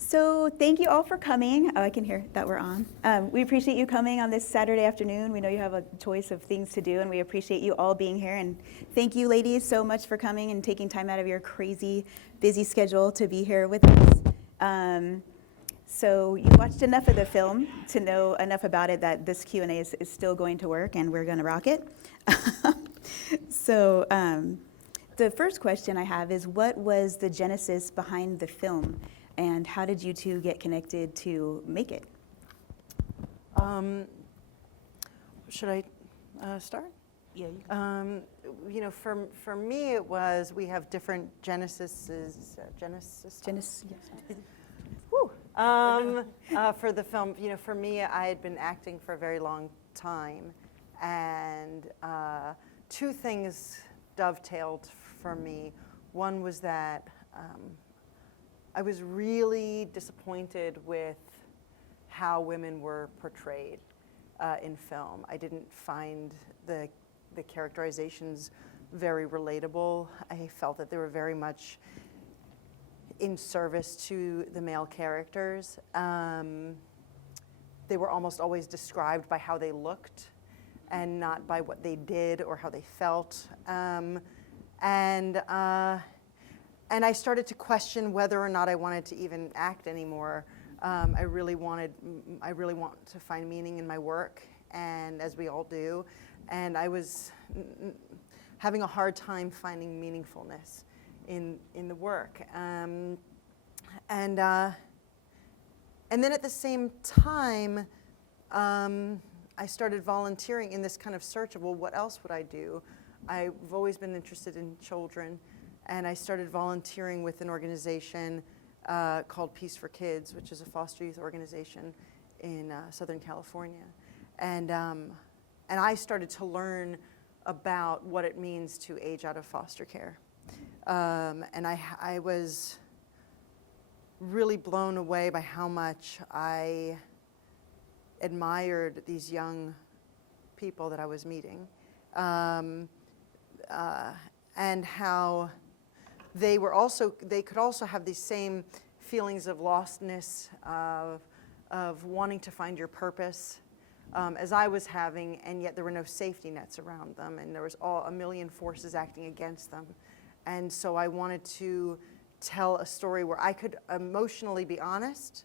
So thank you all for coming. Oh, I can hear that we're on. We appreciate you coming on this Saturday afternoon. We know you have a choice of things to do, and we appreciate you all being here. And thank you, ladies, so much for coming and taking time out of your crazy, busy schedule to be here with us. So you watched enough of the film to know enough about it that this Q&A is still going to work, and we're going to rock it. So the first question I have is, what was the genesis behind the film? And how did you two get connected to make it? Should I start? Yeah. You can. For me, it was, we have different Genesis. Yes. Woo. For the film, for me, I had been acting for a very long time, and two things dovetailed for me. One was that I was really disappointed with how women were portrayed in film. I didn't find the characterizations very relatable. I felt that they were very much in service to the male characters. They were almost always described by how they looked and not by what they did or how they felt. And I started to question whether or not I wanted to even act anymore. I really want to find meaning in my work, and as we all do. And I was having a hard time finding meaningfulness in the work. And then at the same time, I started volunteering in this kind of search of, well, what else would I do? I've always been interested in children. And I started volunteering with an organization called Peace for Kids, which is a foster youth organization in Southern California. And I started to learn about what it means to age out of foster care. And I was really blown away by how much I admired these young people that I was meeting, and how they could also have these same feelings of lostness, of wanting to find your purpose, as I was having, and yet there were no safety nets around them, and there was a million forces acting against them. And so I wanted to tell a story where I could emotionally be honest,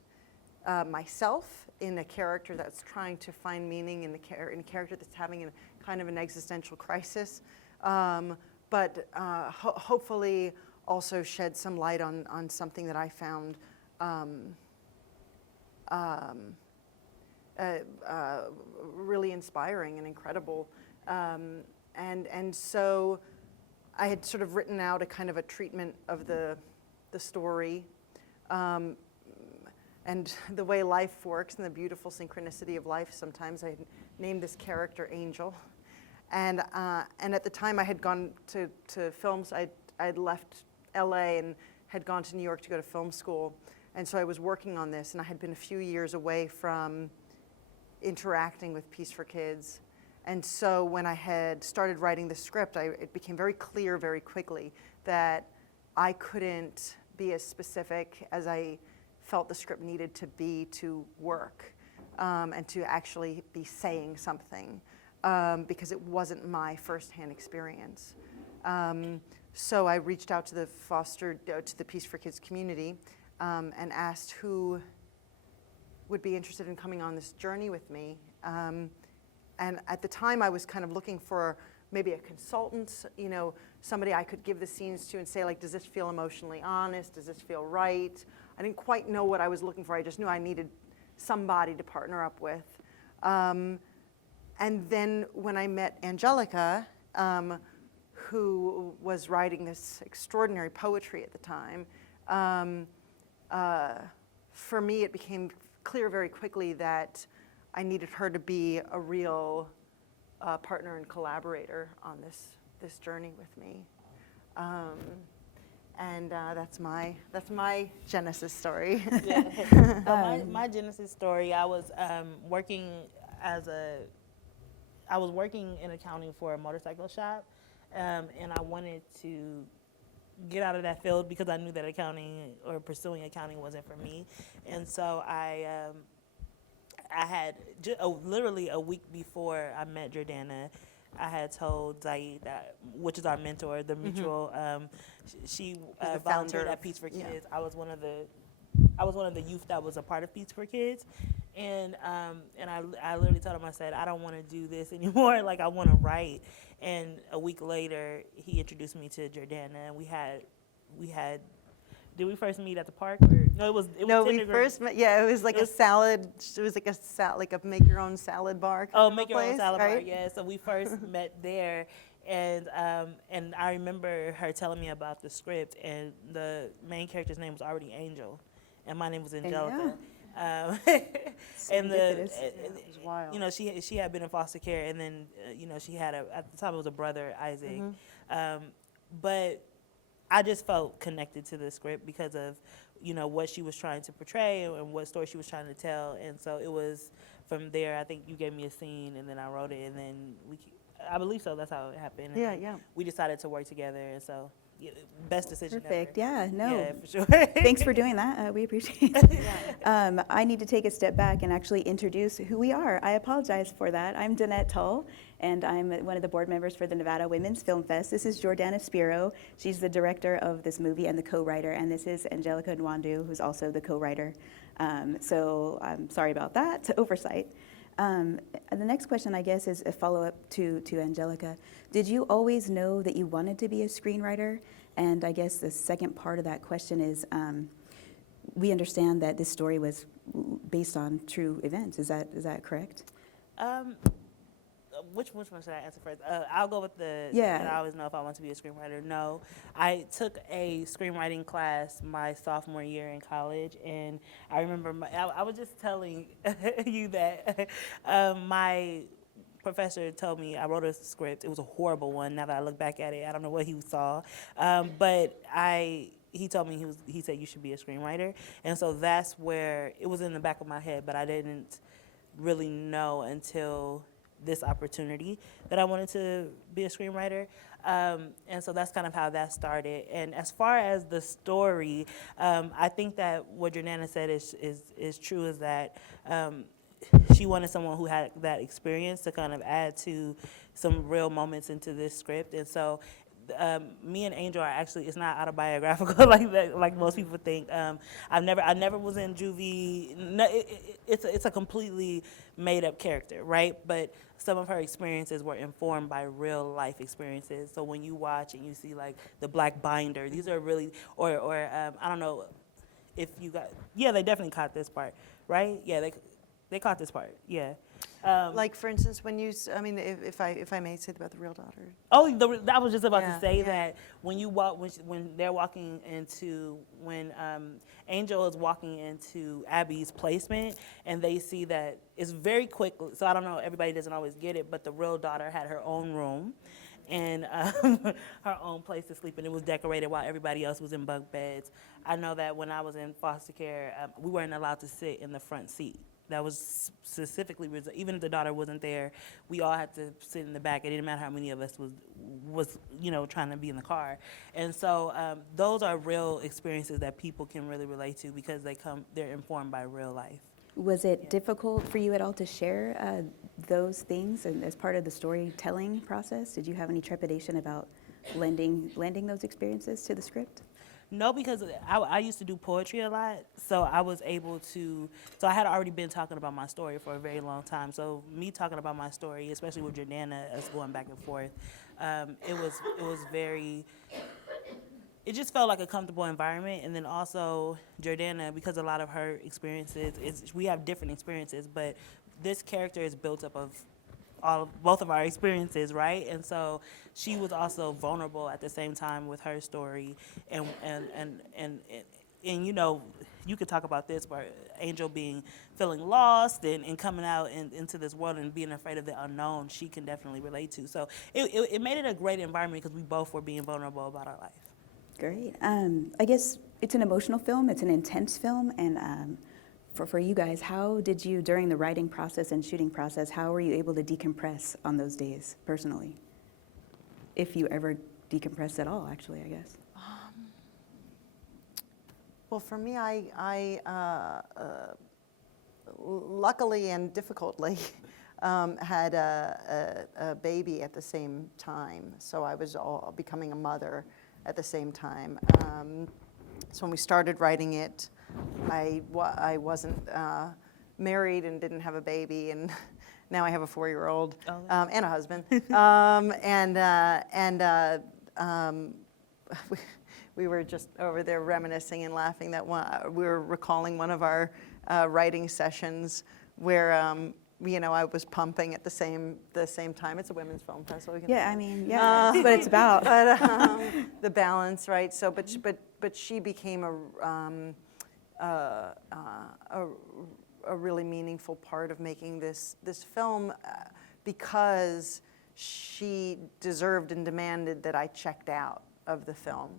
myself, in a character that's trying to find meaning, in a character that's having kind of an existential crisis, but hopefully also shed some light on something that I found really inspiring and incredible. And so I had sort of written out a kind of a treatment of the story, and the way life works and the beautiful synchronicity of life. Sometimes I had named this character Angel. And at the time I had gone to films, I'd left LA and had gone to New York to go to film school. And so I was working on this, and I had been a few years away from interacting with Peace for Kids. And so when I had started writing the script, it became very clear very quickly that I couldn't be as specific as I felt the script needed to be to work, and to actually be saying something, because it wasn't my firsthand experience. So I reached out to the Peace for Kids community, and asked who would be interested in coming on this journey with me. And at the time I was kind of looking for maybe a consultant, somebody I could give the scenes to and say, like, does this feel emotionally honest? Does this feel right? I didn't quite know what I was looking for. I just knew I needed somebody to partner up with. And then when I met Angelica, who was writing this extraordinary poetry at the time, for me it became clear very quickly that I needed her to be a real partner and collaborator on this journey with me. And that's my Genesis story. Yeah. My Genesis story, I was working in accounting for a motorcycle shop, and I wanted to get out of that field because I knew that accounting or pursuing accounting wasn't for me. And so I had literally a week before I met Jordana, I had told Zaid, that, which is our mentor, the mutual, she the volunteered founder at of- Peace for Kids. yeah. I was one of the youth that was a part of Peace for Kids. And I literally told him, I said, I don't want to do this anymore. Like, I want to write. And a week later, he introduced me to Jordana, and we had. Did we first meet at the park? Or, no, it was. No, we Tinder. first met. Yeah, it was like a salad. It was like a make your own salad bar. Oh, kind of make a your own place, salad bar. right? Yeah. So we first met there, and I remember her telling me about the script, and the main character's name was already Angel, and my name was Angelica. And Serendipitous. It was wild. you know, she had been in foster care, and then you know, she had at the time it was a brother, Isaac, but I just felt connected to the script because of, you know, what she was trying to portray and what story she was trying to tell. And so it was from there, I think you gave me a scene and then I wrote it, and then I believe so, that's how it happened. And Yeah, yeah. we decided to work together, and so yeah, best decision Perfect. ever. Yeah, no. Yeah, for sure. Thanks for doing that. We appreciate it. I need to take a step back and actually introduce who we are. I apologize for that. I'm Danette Tull, and I'm one of the board members for the Nevada Women's Film Fest. This is Jordana Spiro. She's the director of this movie and the co-writer, and this is Angelica Nwandu, who's also the co-writer. So I'm sorry about that, oversight. And the next question, I guess, is a follow-up to Angelica. Did you always know that you wanted to be a screenwriter? And I guess the second part of that question is, we understand that this story was based on true events. Is that correct? Which one should I answer first? I'll go with the, Yeah. and I always know if I want to be a screenwriter. No, I took a screenwriting class my sophomore year in college, and I remember, I was just telling you that my professor told me I wrote a script. It was a horrible one. Now that I look back at it, I don't know what he saw, but he told me, he said you should be a screenwriter, and so that's where it was in the back of my head, but I didn't really know until this opportunity that I wanted to be a screenwriter. And so that's kind of how that started. And as far as the story, I think that what Jordana said is true, is that she wanted someone who had that experience to kind of add to some real moments into this script. And so me and Angel are actually, it's not autobiographical like that, like most people think. I never was in juvie. No, it's a completely made up character, right? But some of her experiences were informed by real life experiences. So when you watch and you see like the black binder, these are really, or I don't know if you got, yeah, they definitely caught this part, right? Yeah, they caught this part, yeah. Like, for instance, when you, if I may say about the real daughter. Oh, I was just about Yeah, to say yeah. that when you walk, when they're walking into, when Angel is walking into Abby's placement, and they see that it's very quick. So I don't know, everybody doesn't always get it, but the real daughter had her own room and her own place to sleep, and it was decorated while everybody else was in bunk beds. I know that when I was in foster care, we weren't allowed to sit in the front seat. That was specifically, even if the daughter wasn't there, we all had to sit in the back. It didn't matter how many of us was trying to be in the car. And so those are real experiences that people can really relate to because they're informed by real life. Was it difficult for you at all to share those things and as part of the storytelling process? Did you have any trepidation about lending those experiences to the script? No, because I used to do poetry a lot, so I was able to, so I had already been talking about my story for a very long time. So me talking about my story, especially with Jordana, us going back and forth, it was very, it just felt like a comfortable environment. And then also Jordana, because a lot of her experiences, we have different experiences, but this character is built up of both of our experiences, right? And so she was also vulnerable at the same time with her story, and you could talk about this, but Angel feeling lost and coming out into this world and being afraid of the unknown, she can definitely relate to. So it made it a great environment because we both were being vulnerable about our life. Great. I guess it's an emotional film, it's an intense film, and for you guys, how did you, during the writing process and shooting process, how were you able to decompress on those days personally? If you ever decompressed at all, actually, I guess. Well, for me, luckily and difficultly had a baby at the same time. So I was becoming a mother at the same time. So when we started writing it, I wasn't married and didn't have a baby, and now I have a 4-year-old and a husband. We were just over there reminiscing and laughing that we were recalling one of our writing sessions where I was pumping at the same time. It's a women's film festival. Yeah, I mean, yeah, that's what it's about. But the balance, right? So, but she became a really meaningful part of making this film because she deserved and demanded that I checked out of the film.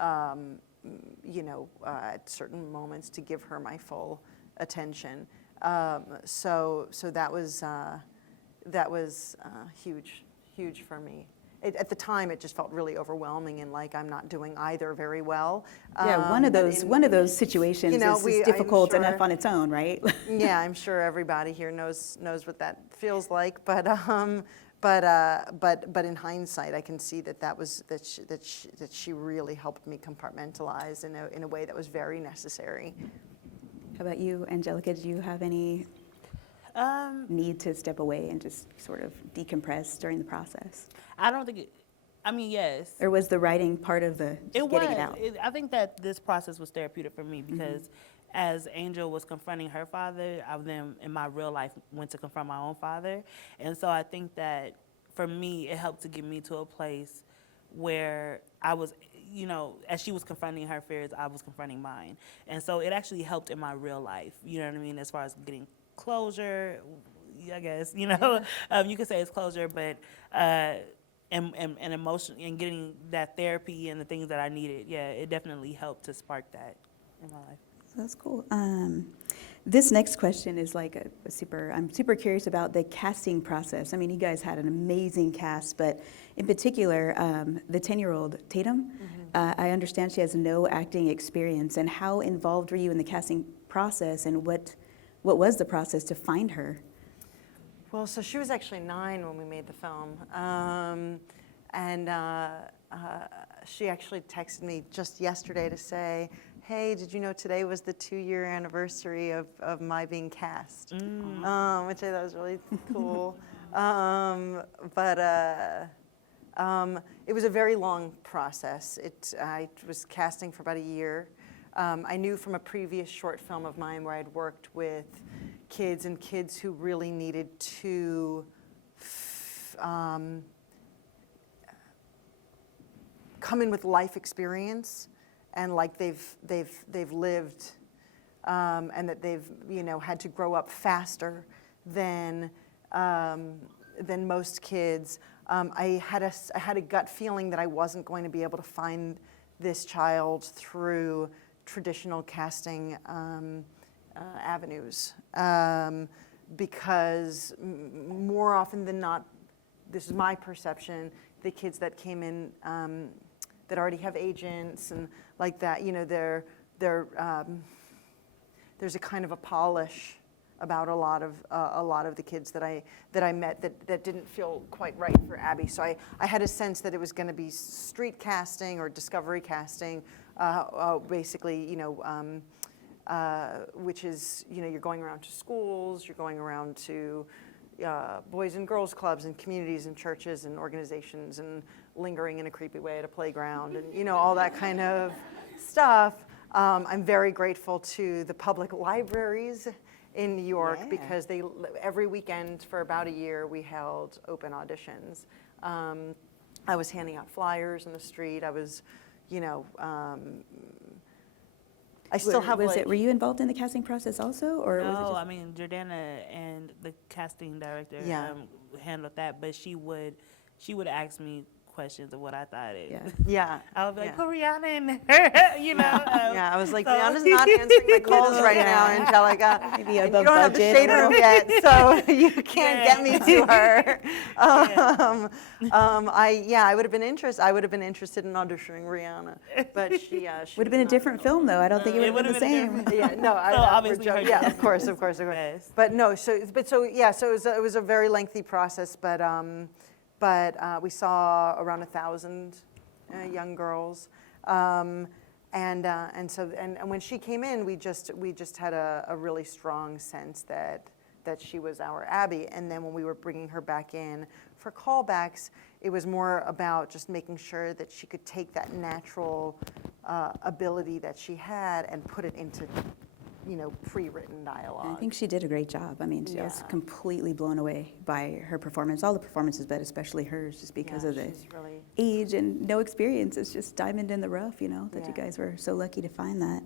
At certain moments to give her my full attention. So that was huge for me. At the time, it just felt really overwhelming and like I'm not doing either very well. Yeah, one of those situations is difficult enough on its own, right? Yeah, I'm sure everybody here knows what that feels like, but in hindsight, I can see that she really helped me compartmentalize in a way that was very necessary. How about you, Angelica? Did you have any need to step away and just sort of decompress during the process? I don't think yes. Or was the writing part of getting it out? I think that this process was therapeutic for me because as Angel was confronting her father, I then in my real life went to confront my own father. And so I think that for me, it helped to get me to a place where I was, as she was confronting her fears, I was confronting mine. And so it actually helped in my real life, you know what I mean, as far as getting closure, I guess, you could say it's closure, but and emotion and getting that therapy and the things that I needed, yeah, it definitely helped to spark that in my life. That's cool. This next question is like I'm super curious about the casting process. I mean, you guys had an amazing cast, but in particular, the 10-year-old Tatum, I understand she has no acting experience. And how involved were you in the casting process, and what was the process to find her? Well, so she was actually 9 when we made the film. She actually texted me just yesterday to say, hey, did you know today was the 2-year anniversary of my being cast? Which I thought was really cool. It was a very long process. I was casting for about a year. I knew from a previous short film of mine where I'd worked with kids who really needed to come in with life experience and like they've lived and that they've had to grow up faster than most kids. I had a gut feeling that I wasn't going to be able to find this child through traditional casting avenues because more often than not, this is my perception, the kids that came in that already have agents and like that, there's a kind of a polish about a lot of the kids that I met that didn't feel quite right for Abby. So I had a sense that it was going to be street casting or discovery casting, basically, which is, you're going around to schools, you're going around to boys and girls clubs and communities and churches and organizations and lingering in a creepy way at a playground and, all that kind of stuff. I'm very grateful to the public libraries in New York because every weekend for about a year we held open auditions. I was handing out flyers in the street. I was, I still have were you involved in the casting process also, or no? was it just... I mean, Jordana and the casting director handled that, but she would ask me questions of what I thought it. Yeah. Yeah. I was like, Yeah. put Rihanna in there, you know. Yeah, I was like, so- Rihanna's not answering my calls right now, Angelica. Maybe And above you don't have the budget. shade room yet, so you can't get me to her. I would have been interested. I would have been interested in auditioning Rihanna, but she Would have been a was not different film, though. I don't think it would have been the same. Yeah, no, obviously we're her joking. Yeah, dress of course. Yes. But no, so it was a very lengthy process, but we saw around 1,000 young girls, and when she came in, we just had a really strong sense that she was our Abby, and then when we were bringing her back in for callbacks, it was more about just making sure that she could take that natural ability that she had and put it into, pre-written dialogue. I think she did a great job. I mean, I was Yeah. completely blown away by her performance, all the performances, but especially hers, just because of the she's really, age and no experience. It's just diamond in the rough, that you Yeah. guys were so lucky to find that.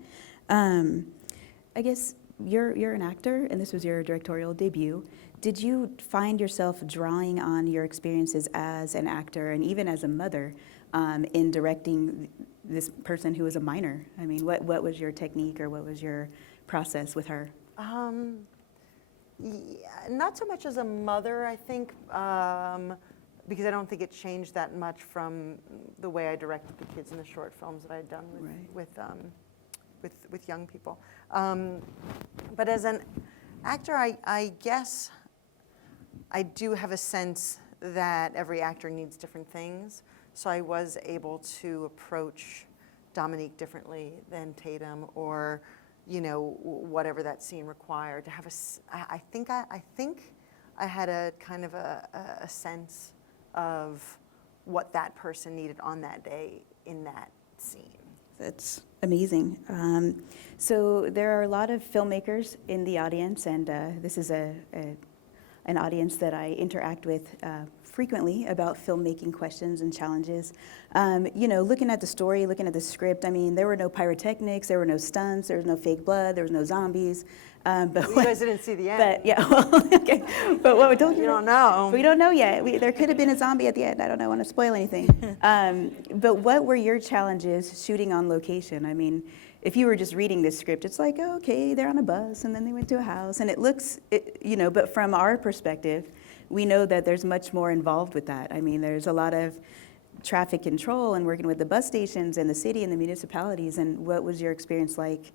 I guess you're an actor, and this was your directorial debut. Did you find yourself drawing on your experiences as an actor and even as a mother in directing this person who was a minor? I mean, what was your technique or what was your process with her? not so much as a mother, I think, because I don't think it changed that much from the way I directed the kids in the short films that I had done with young people. But as an actor, I guess I do have a sense that every actor needs different things. So I was able to approach Dominique differently than Tatum, or whatever that scene required. To have I think I had a kind of a sense of what that person needed on that day in that scene. That's amazing. So there are a lot of filmmakers in the audience, and this is an audience that I interact with frequently about filmmaking questions and challenges. Looking at the story, looking at the script, I mean, there were no pyrotechnics, there were no stunts, there was no fake blood, there was no zombies. But You guys didn't see the end. But yeah, well, okay. But what we told you, You don't know. We don't know yet. There could have been a zombie at the end. I don't want to spoil anything. But what were your challenges shooting on location? I mean, if you were just reading this script, it's like, oh, okay, they're on a bus and then they went to a house, and it looks, but from our perspective, we know that there's much more involved with that. I mean, there's a lot of traffic control and working with the bus stations and the city and the municipalities. And what was your experience like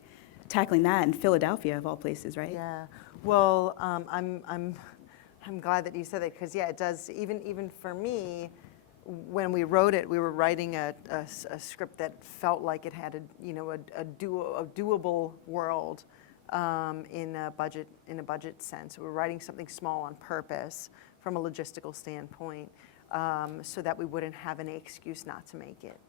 tackling that in Philadelphia, of all places, right? Yeah. Well, I'm glad that you said that, because it does. Even for me, when we wrote it, we were writing a script that felt like it had a doable world in a budget sense. We were writing something small on purpose from a logistical standpoint, so that we wouldn't have any excuse not to make it.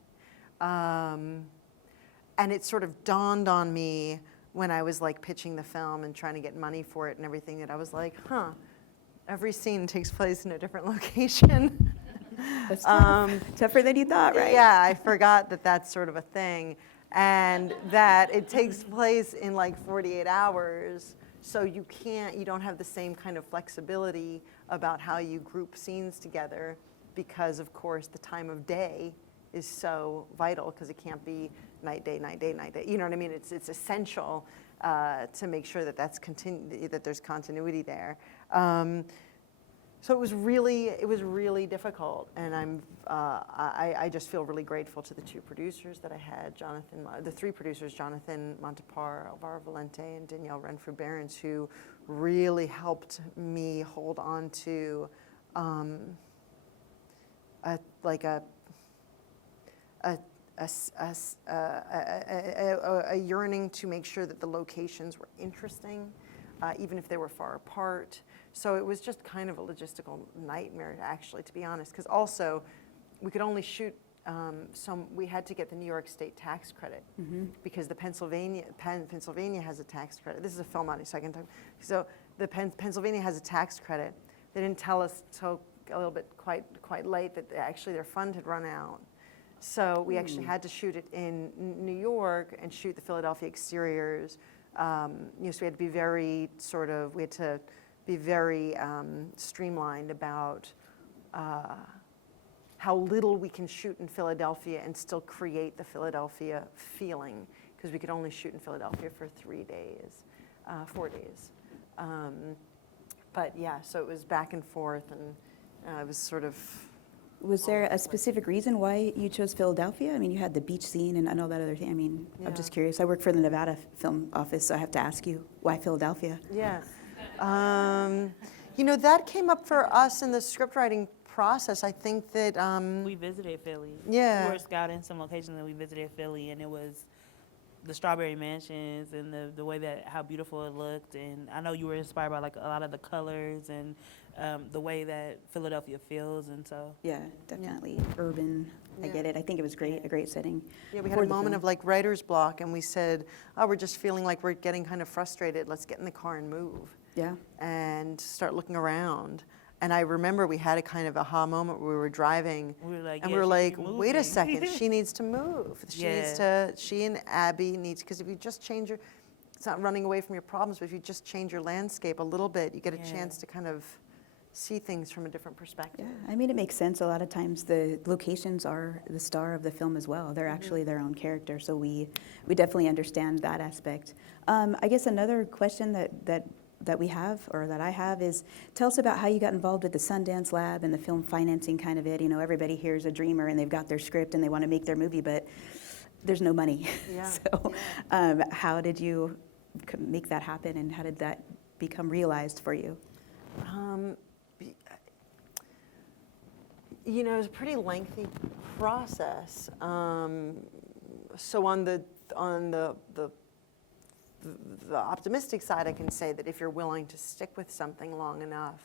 And it sort of dawned on me when I was like pitching the film and trying to get money for it and everything, that I was like, every scene takes place in a different location. That's tough. Tougher than you thought, right? Yeah, I forgot that that's sort of a thing, and that it takes place in like 48 hours. So you don't have the same kind of flexibility about how you group scenes together, because of course the time of day is so vital, because it can't be night, day, night, day, night, day. You know what I mean? It's essential to make sure that that there's continuity there. So it was really difficult, and I just feel really grateful to the two producers that I had, the three producers, Jonathan Montepar, Alvaro Valente, and Danielle Renfrew-Behrens, who really helped me hold on to a yearning to make sure that the locations were interesting, even if they were far apart. So it was just kind of a logistical nightmare, actually, to be honest, because also we could only shoot we had to get the New York State tax credit, because the Pennsylvania has a tax credit. This is a film on a second time. So the Pennsylvania has a tax credit. They didn't tell us till a little bit quite late that actually their fund had run out. So we actually had to shoot it in New York and shoot the Philadelphia exteriors. So we had to be very streamlined about how little we can shoot in Philadelphia and still create the Philadelphia feeling, because we could only shoot in Philadelphia for 4 days. But yeah, so it was back and forth, and it was sort of. Was there a specific reason why you chose Philadelphia? I mean, you had the beach scene and all that other thing. I mean, I'm just curious. I work for the Nevada Film Office, so I have to ask you, why Philadelphia? Yeah. You know, that came up for us in the script writing process. I think that. We visited Philly. Yeah. We were scouting some locations, and we visited Philly, and it was the Strawberry Mansions and the way that how beautiful it looked. And I know you were inspired by like a lot of the colors and the way that Philadelphia feels, and so. Yeah, definitely urban. I get it. I think it was great, a great setting. Yeah, we had a moment of like writer's block, and we said, oh, we're just feeling like we're getting kind of frustrated. Let's get in the car and move. Yeah. And start looking around. And I remember we had a kind of aha moment where we were driving, We were like, and yeah, we were she like, keep wait a moving. second, she needs to move. She and Abby needs, because if you just change your, it's not running away from your problems, but if you just change your landscape a little bit, you get a chance to kind of see things from a different perspective. Yeah, I mean, it makes sense. A lot of times the locations are the star of the film as well. They're actually their own character, so we definitely understand that aspect. I guess another question that we have, or that I have, is tell us about how you got involved with the Sundance Lab and the film financing kind of it. You know, everybody here is a dreamer and they've got their script and they want to make their movie, but there's no money. Yeah. So how did you make that happen, and how did that become realized for you? You know, it was a pretty lengthy process. So on the optimistic side, I can say that if you're willing to stick with something long enough,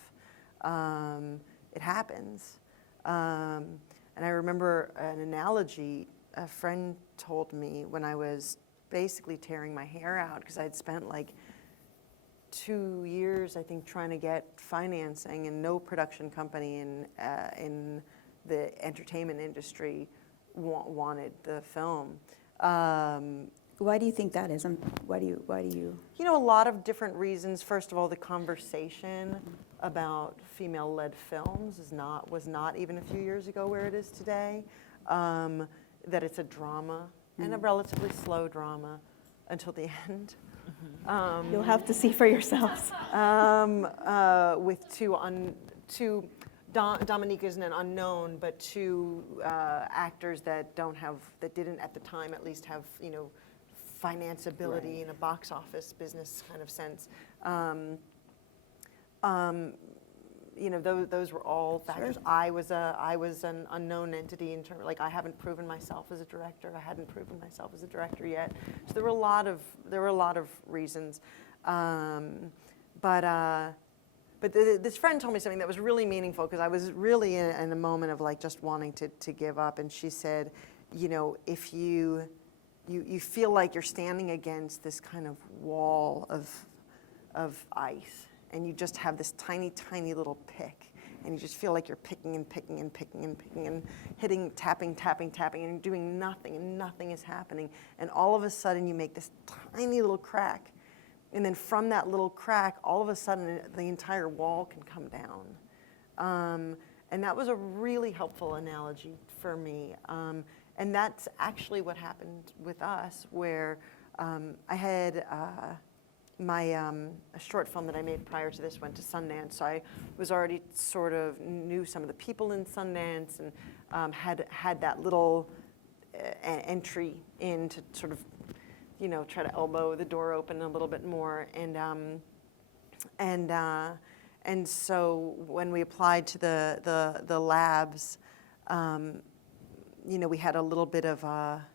it happens. And I remember an analogy a friend told me when I was basically tearing my hair out, because I had spent like 2 years, I think, trying to get financing, and no production company in the entertainment industry wanted the film. Why do you think that is? Why do you? You know, a lot of different reasons. First of all, the conversation about female-led films was not even a few years ago where it is today. That it's a drama, and a relatively slow drama until the end. You'll have to see for yourselves. With two Dominique isn't an unknown, but two actors that didn't at the time at least have, you know, financeability in a box office business kind of sense. You know, those were all factors. Sure. I was an unknown entity in terms, like, I haven't proven myself as a director. I hadn't proven myself as a director yet. So there were a lot of reasons. But this friend told me something that was really meaningful, because I was really in a moment of like just wanting to give up. And she said, you know, if you feel like you're standing against this kind of wall of ice, and you just have this tiny, tiny little pick, and you just feel like you're picking and picking and picking and picking and hitting, tapping, and you're doing nothing, and nothing is happening. And all of a sudden you make this tiny little crack. And then from that little crack, all of a sudden the entire wall can come down. And that was a really helpful analogy for me. And that's actually what happened with us, where I had a short film that I made prior to this went to Sundance. So I was already sort of knew some of the people in Sundance, and had that little entry in to sort of, you know, try to elbow the door open a little bit more. And so when we applied to the labs, you know, we had a little bit of a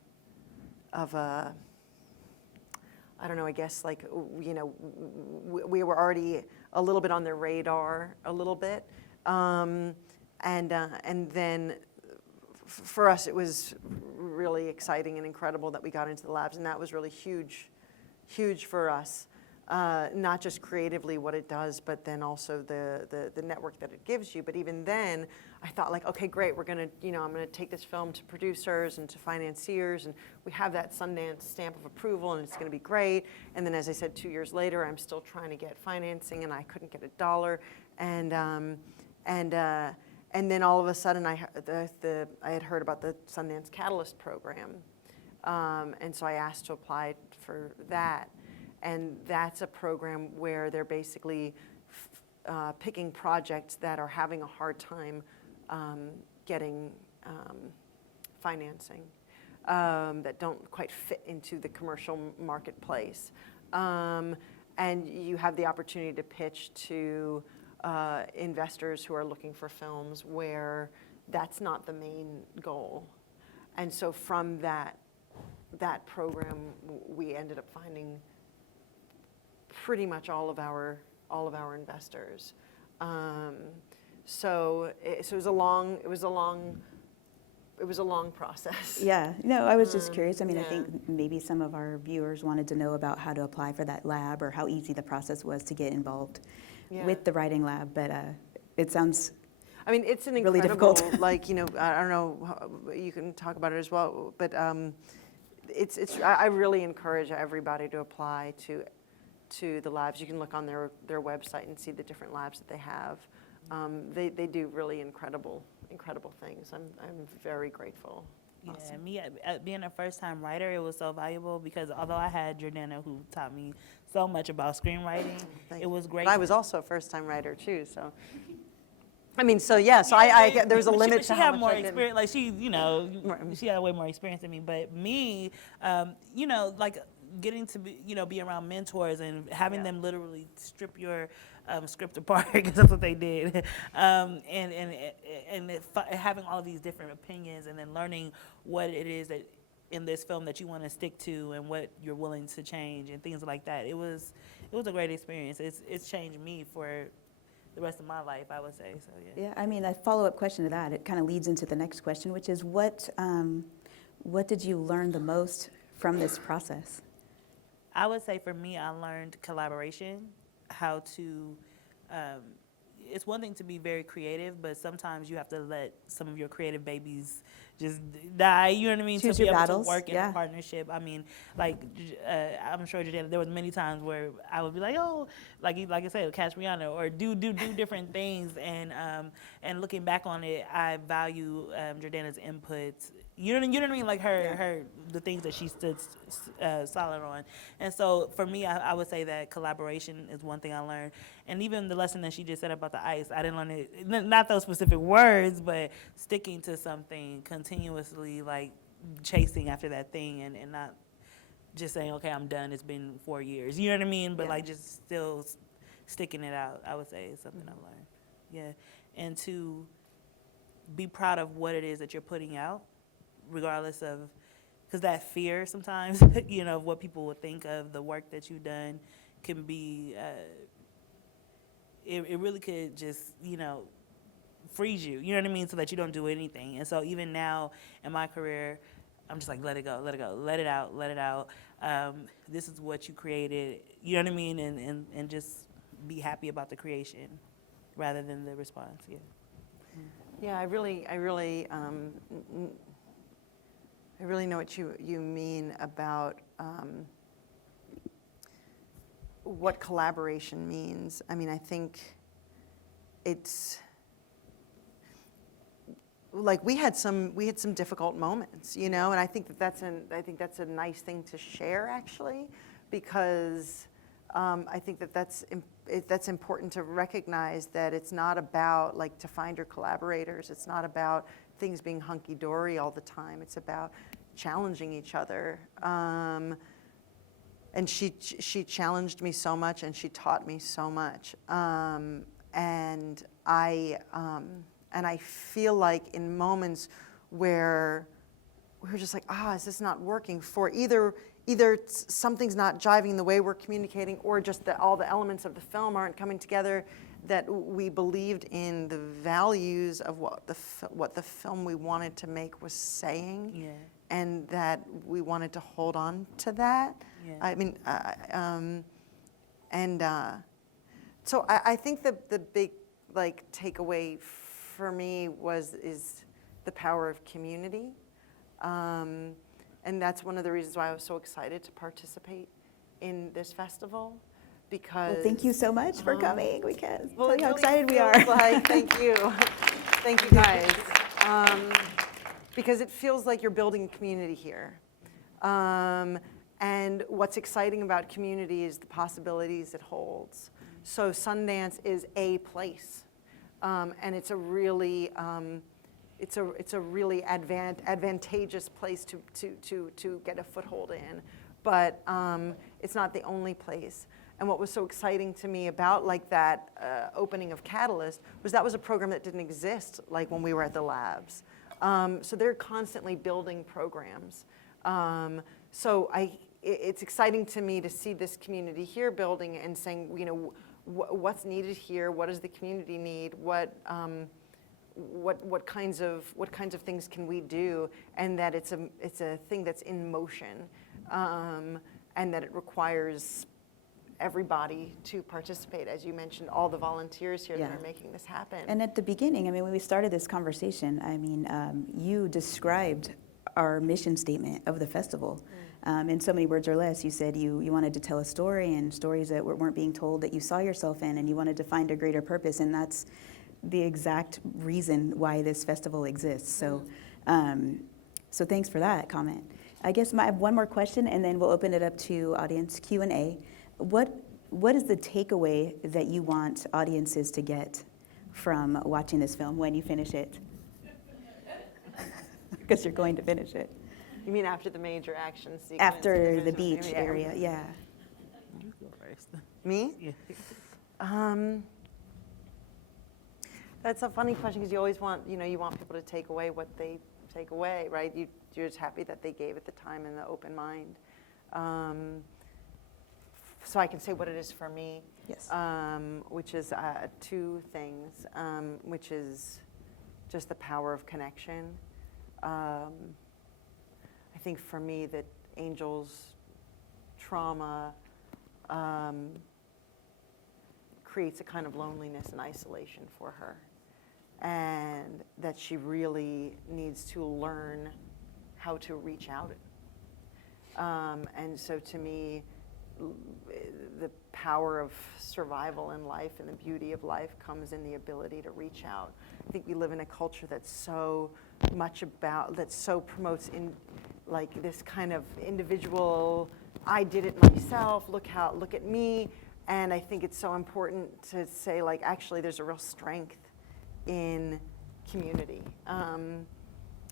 I don't know, I guess, like, you know, we were already a little bit on their radar a little bit. And then for us, it was really exciting and incredible that we got into the labs, and that was really huge for us. Not just creatively what it does, but then also the network that it gives you. But even then, I thought, like, okay, great, we're gonna, you know, I'm gonna take this film to producers and to financiers, and we have that Sundance stamp of approval, and it's gonna be great. And then, as I said, 2 years later, I'm still trying to get financing, and I couldn't get $1. And then all of a sudden, I had heard about the Sundance Catalyst Program, and so I asked to apply for that. And that's a program where they're basically picking projects that are having a hard time getting financing, that don't quite fit into the commercial marketplace. And you have the opportunity to pitch to investors who are looking for films where that's not the main goal. And so from that program, we ended up finding pretty much all of our investors. So it was a long process. Yeah, no, I was just curious. I mean, I think maybe some of our viewers wanted to know about how to apply for that lab or how easy the process was to get involved with the writing lab, but it sounds I mean, it's an really incredible, difficult. like, I don't know, you can talk about it as well, but I really encourage everybody to apply to the labs. You can look on their website and see the different labs that they have. They do really incredible things. I'm very grateful. Yeah, Awesome. me being a first-time writer, it was so valuable because although I had Jordana who taught me so much about screenwriting, it was great. But I was also a first-time writer too, so. I mean, so yeah, so I there was a limit to how much more I did. experience. Like she had way more experience than me. But me, like getting to be around mentors and having them literally strip your script apart because that's what they did, and having all of these different opinions and then learning what it is that in this film that you want to stick to and what you're willing to change and things like that. It was a great experience. It's changed me for the rest of my life, I would say. So yeah. Yeah, I mean, a follow-up question to that, it kind of leads into the next question, which is what did you learn the most from this process? I would say for me, I learned collaboration, how to, it's one thing to be very creative, but sometimes you have to let some of your creative babies just die, you know what I mean? Choose to be your able battles, to work in yeah. a partnership. I mean, like, I'm sure Jordana, there was many times where I would be like, oh, like I said, catch Rihanna, or do different things, and looking back on it, I value Jordana's inputs. You know what I mean? Like the things that she stood solid on. And so for me, I would say that collaboration is one thing I learned. And even the lesson that she just said about the ice, I didn't learn it, not those specific words, but sticking to something continuously, like chasing after that thing and not just saying, okay, I'm done. It's been 4 years. You know what I mean? But like just still sticking it out, I would say is something I've learned. Yeah. And to be proud of what it is that you're putting out, regardless of, because that fear sometimes, of what people would think of the work that you've done can be, it really could just, freeze you, you know what I mean, so that you don't do anything. And so even now in my career, I'm just like, let it go, let it out. This is what you created, you know what I mean, and just be happy about the creation rather than the response, Yeah, I really know what you mean about what collaboration means. I mean, I think it's like we had some difficult moments, and I think that's a nice thing to share actually, because I think that's important to recognize that it's not about like to find your collaborators. It's not about things being hunky-dory all the time. It's about challenging each other. And she challenged me so much, and she taught me so much. And I feel like in moments where we're just like, is this not working for either something's not jiving the way we're communicating, or just that all the elements of the film aren't coming together, that we believed in the values of what the film we wanted to make was saying, and that we wanted to hold on to that. I mean, so I think the big takeaway for me is the power of community. And that's one of the reasons why I was so excited to participate in this festival, because. Well, thank you so much for coming. We can't Well, tell it you how really excited we are. feels like, thank you. Thank you guys. Because it feels like you're building a community here. And what's exciting about community is the possibilities it holds. So Sundance is a place. And it's a really, advantageous place to get a foothold in. But it's not the only place. And what was so exciting to me about like that opening of Catalyst was that was a program that didn't exist like when we were at the labs. So they're constantly building programs. So it's exciting to me to see this community here building and saying, you know, what's needed here? What does the community need? What kinds of things can we do? And that it's a thing that's in motion, and that it requires everybody to participate. As you mentioned, all the volunteers here that are making this happen. And at the beginning, I mean, when we started this conversation, I mean, you described our mission statement of the festival. In so many words or less, you said you wanted to tell a story, and stories that weren't being told that you saw yourself in, and you wanted to find a greater purpose, and that's the exact reason why this festival exists. So, so thanks for that comment. I guess I have one more question, and then we'll open it up to audience Q&A. What is the takeaway that you want audiences to get from watching this film when you finish it? Because you're going to finish it. You mean after the major action sequence? After the beach area, yeah. You go first. Me? Yeah. That's a funny question because you always want, you want people to take away what they take away, right? You're just happy that they gave it the time and the open mind. So I can say what it is for me. Yes. Which is two things, which is just the power of connection. I think for me that Angel's trauma creates a kind of loneliness and isolation for her, and that she really needs to learn how to reach out. And so to me, the power of survival in life and the beauty of life comes in the ability to reach out. I think we live in a culture that's so much about, that so promotes in like this kind of individual, I did it myself, look at me. And I think it's so important to say like, actually there's a real strength in community.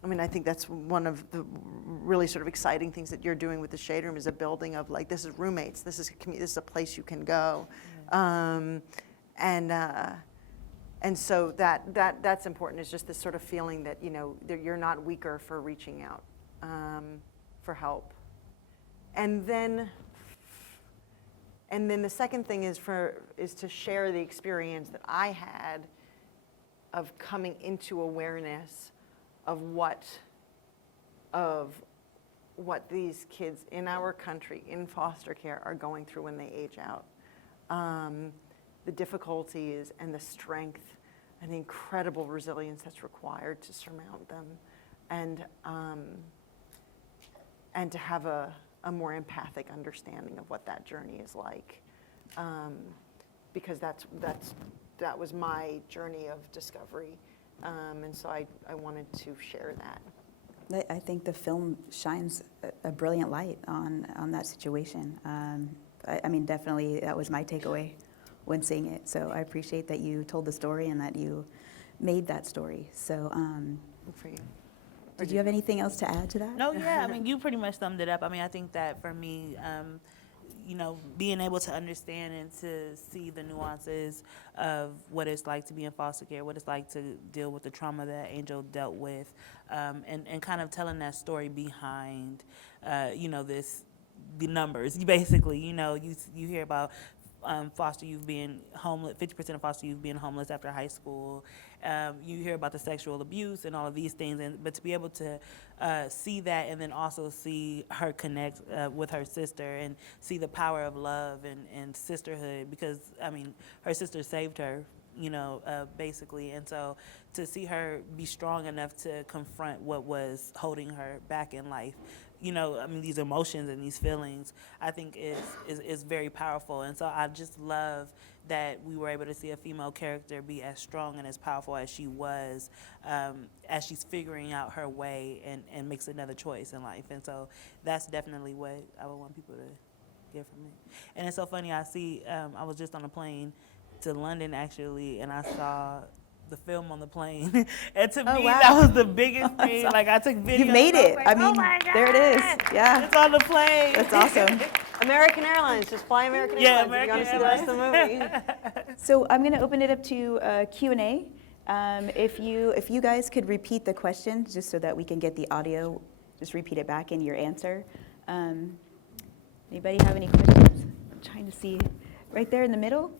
I mean, I think that's one of the really sort of exciting things that you're doing with the Shaderoom is a building of like, this is roommates, this is a place you can go. And so that's important, is just this sort of feeling that, that you're not weaker for reaching out for help. And then the second thing is to share the experience that I had of coming into awareness of what these kids in our country in foster care are going through when they age out. The difficulties and the strength and the incredible resilience that's required to surmount them, and to have a more empathic understanding of what that journey is like, because that was my journey of discovery. And so I wanted to share that. I think the film shines a brilliant light on that situation. I mean, definitely that was my takeaway when seeing it. So I appreciate that you told the story and that you made that story. So Good for you. did you have anything else to add to that? No, yeah, I mean, you pretty much summed it up. I mean, I think that for me, being able to understand and to see the nuances of what it's like to be in foster care, what it's like to deal with the trauma that Angel dealt with, and kind of telling that story behind, the numbers. Basically, you hear about foster youth being homeless, 50% of foster youth being homeless after high school. You hear about the sexual abuse and all of these things, but to be able to see that and then also see her connect with her sister and see the power of love and sisterhood, because, I mean, her sister saved her, basically. And so to see her be strong enough to confront what was holding her back in life, these emotions and these feelings, I think is very powerful. And so I just love that we were able to see a female character be as strong and as powerful as she was, as she's figuring out her way and makes another choice in life. And so that's definitely what I would want people to get from it. And it's so funny, I was just on a plane to London actually, and I saw the film on the plane. And to me, wow. that was the biggest thing. Like, I took videos. You made it. Like, I mean, oh my God, there it is. Yeah. it's on the plane. That's awesome. American Airlines, just fly American Airlines if you want to see the rest of the movie. So I'm going to open it up to Q&A. If you guys could repeat the question, just so that we can get the audio, just repeat it back in your answer. Anybody have any questions? I'm trying to see right there in the middle.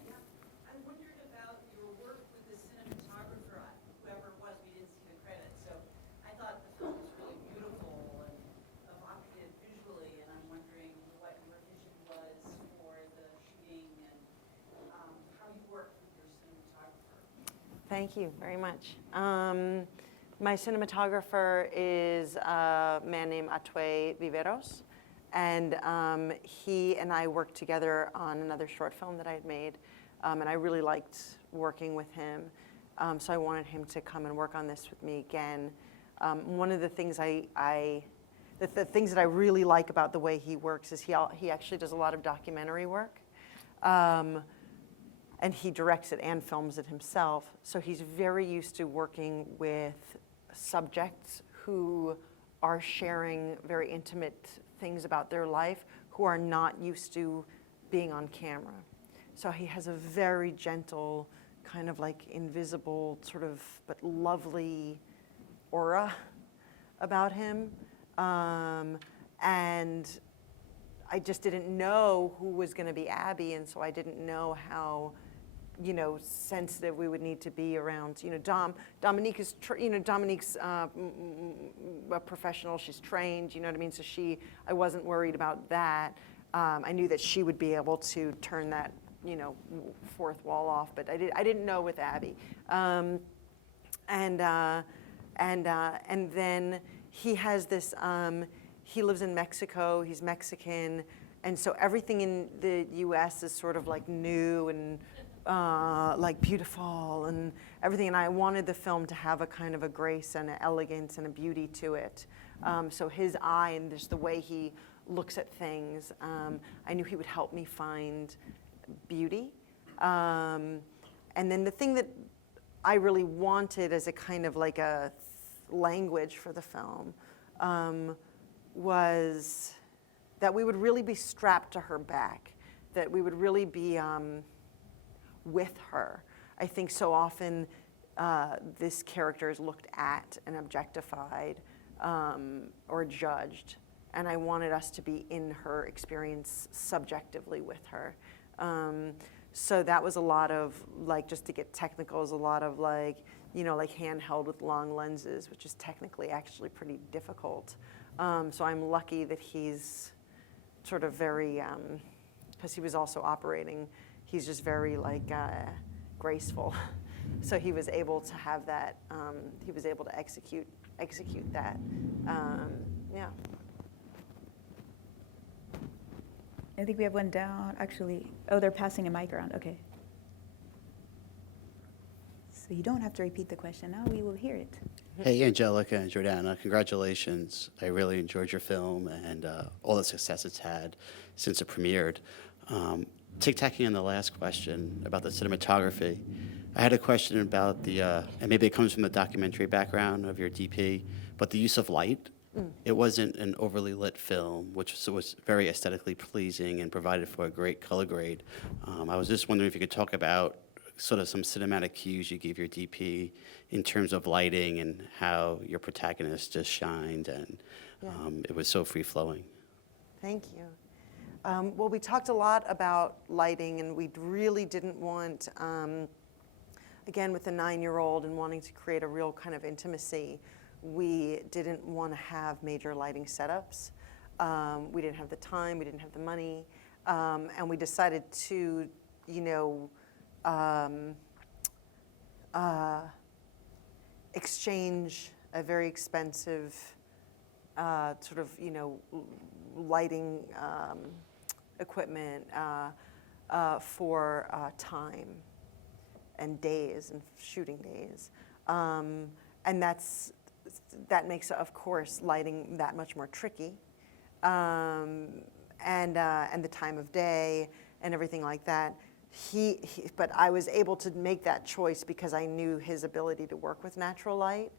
I wondered about your work with the cinematographer, whoever it was, we didn't see the credits. So I thought the film was really beautiful and evocative visually, and I'm wondering what your vision was for the shooting and how you worked with your cinematographer. Thank you very much. My cinematographer is a man named Atue Viveros, and he and I worked together on another short film that I had made, and I really liked working with him, so I wanted him to come and work on this with me again. One of the things the things that I really like about the way he works is he actually does a lot of documentary work. And he directs it and films it himself. So he's very used to working with subjects who are sharing very intimate things about their life, who are not used to being on camera. So he has a very gentle, kind of like invisible, sort of, but lovely aura about him. And I just didn't know who was going to be Abby, and so I didn't know how, sensitive we would need to be around, Dominique is, Dominique's a professional, she's trained, you know what I mean? So I wasn't worried about that. I knew that she would be able to turn that, fourth wall off, but I didn't know with Abby. And then he has this, he lives in Mexico, he's Mexican, and so everything in the US is sort of like new and like beautiful and everything, and I wanted the film to have a kind of a grace and an elegance and a beauty to it. So his eye and just the way he looks at things, I knew he would help me find beauty. And then the thing that I really wanted as a kind of like a language for the film was that we would really be strapped to her back, that we would really be with her. I think so often this character is looked at and objectified or judged, and I wanted us to be in her experience subjectively with her. So that was a lot of, like, just to get technical, is a lot of like, like handheld with long lenses, which is technically actually pretty difficult. So I'm lucky that he's sort of very, because he was also operating, he's just very like graceful. So he was able to have that, he was able to execute that, yeah. I think we have one down, actually. Oh, they're passing a mic around, okay. So you don't have to repeat the question, now we will hear it. Hey, Angelica and Jordana, congratulations. I really enjoyed your film and all the success it's had since it premiered. Tic-tacking on the last question about the cinematography, I had a question about the, and maybe it comes from the documentary background of your DP, but the use of light. It wasn't an overly lit film, which was very aesthetically pleasing and provided for a great color grade. I was just wondering if you could talk about sort of some cinematic cues you gave your DP in terms of lighting and how your protagonist just shined, and it was so free-flowing. Thank you. Well, we talked a lot about lighting, and we really didn't want, again, with a 9-year-old and wanting to create a real kind of intimacy, we didn't want to have major lighting setups. We didn't have the time, we didn't have the money, and we decided to, exchange a very expensive sort of, lighting equipment for time and days and shooting days. And that makes, of course, lighting that much more tricky. And the time of day and everything like that. But I was able to make that choice because I knew his ability to work with natural light.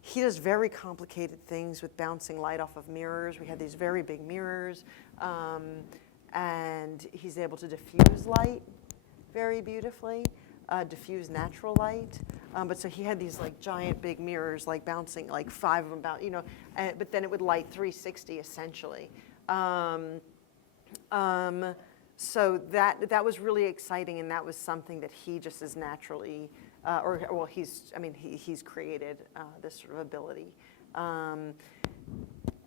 He does very complicated things with bouncing light off of mirrors. We had these very big mirrors, and he's able to diffuse light very beautifully, diffuse natural light. But so he had these like giant big mirrors, like bouncing, like 5 of them, but then it would light 360 essentially. So that was really exciting, and that was something that he just is naturally, he's created this sort of ability.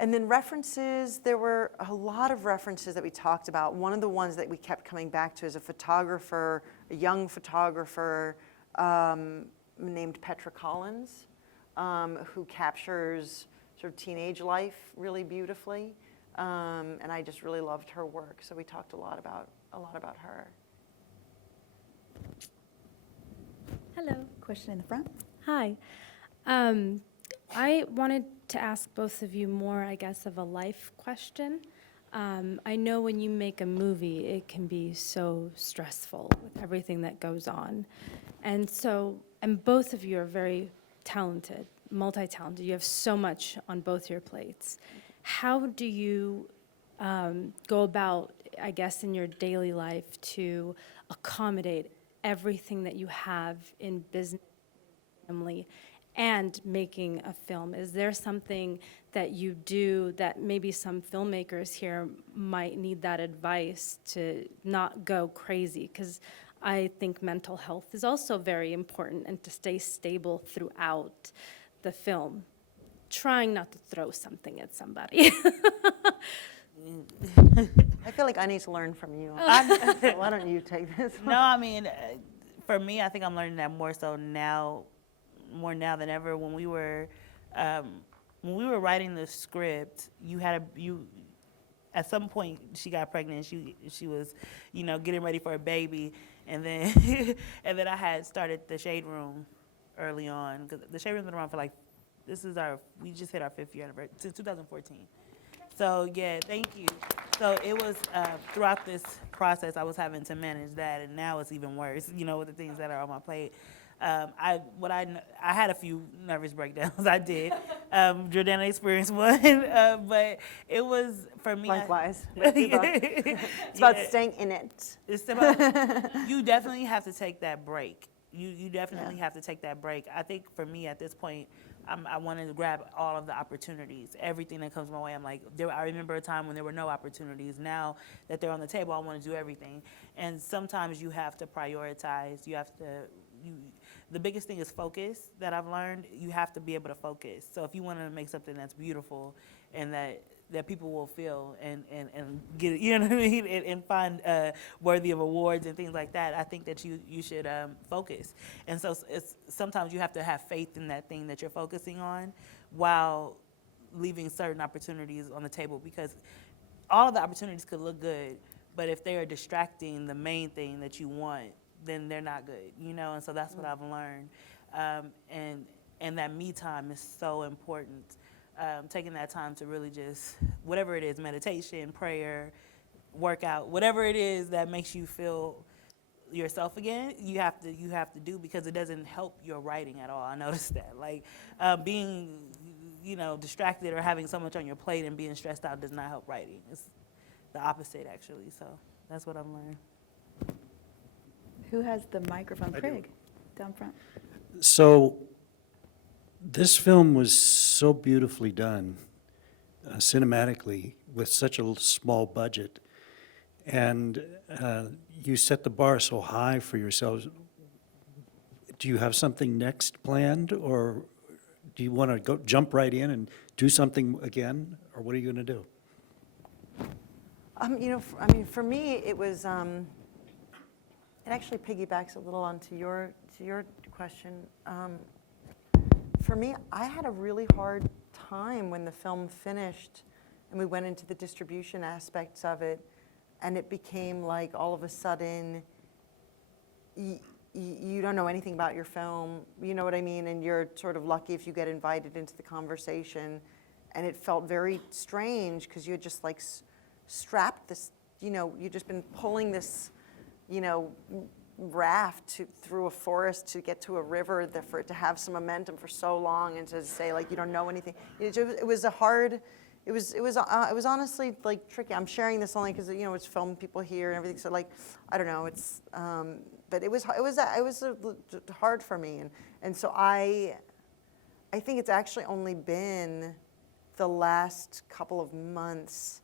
And then references, there were a lot of references that we talked about. One of the ones that we kept coming back to is a photographer, a young photographer named Petra Collins, who captures sort of teenage life really beautifully. And I just really loved her work, so we talked a lot about her. Hello. Question in the front. Hi. I wanted to ask both of you more, I guess, of a life question. I know when you make a movie, it can be so stressful with everything that goes on. And both of you are very talented, multi-talented. You have so much on both your plates. How do you go about, I guess, in your daily life to accommodate everything that you have in business, family, and making a film? Is there something that you do that maybe some filmmakers here might need that advice to not go crazy? Because I think mental health is also very important, and to stay stable throughout the film. Trying not to throw something at somebody. I feel like I need to learn from you. So why don't you take this one? No, I mean, for me, I think I'm learning that more now than ever. When we were writing the script, at some point she got pregnant. She was, getting ready for a baby, and then I had started the Shaderoom early on, because the Shaderoom's been around for we just hit our 5th year anniversary since 2014. So yeah, thank you. So it was throughout this process I was having to manage that, and now it's even worse, with the things that are on my plate. I had a few nervous breakdowns. I did. Jordana experienced one, but it was for me. Likewise. It's about staying in it. It's about you definitely have to take that break. You definitely have to take that break. I think for me at this point, I wanted to grab all of the opportunities, everything that comes my way. I'm like, I remember a time when there were no opportunities. Now that they're on the table, I want to do everything. And sometimes you have to prioritize. The biggest thing is focus that I've learned. You have to be able to focus. So if you want to make something that's beautiful and that people will feel and get it, what I mean, and find worthy of awards and things like that, I think that you should focus. And so sometimes you have to have faith in that thing that you're focusing on while leaving certain opportunities on the table, because all of the opportunities could look good, but if they are distracting the main thing that you want, then they're not good, and so that's what I've learned. And that me time is so important. Taking that time to really just, whatever it is, meditation, prayer, workout, whatever it is that makes you feel yourself again, you have to do, because it doesn't help your writing at all. I noticed that. Like being, distracted or having so much on your plate and being stressed out does not help writing. It's the opposite, actually. So that's what I'm learning. Who has the microphone? Craig, down front. So this film was so beautifully done, cinematically, with such a small budget. And you set the bar so high for yourselves. Do you have something next planned, or do you want to jump right in and do something again, or what are you going to do? For me, it was. It actually piggybacks a little onto your question. For me, I had a really hard time when the film finished and we went into the distribution aspects of it, and it became like all of a sudden, you don't know anything about your film, you know what I mean? And you're sort of lucky if you get invited into the conversation. And it felt very strange because you had just like strapped this, you know, you'd just been pulling this, you know, raft through a forest to get to a river for it to have some momentum for so long, and to say like you don't know anything. It was a hard. It was honestly like tricky. I'm sharing this only because you know it's film people here and everything. So like I don't know. It's but it was hard for me, and so I think it's actually only been the last couple of months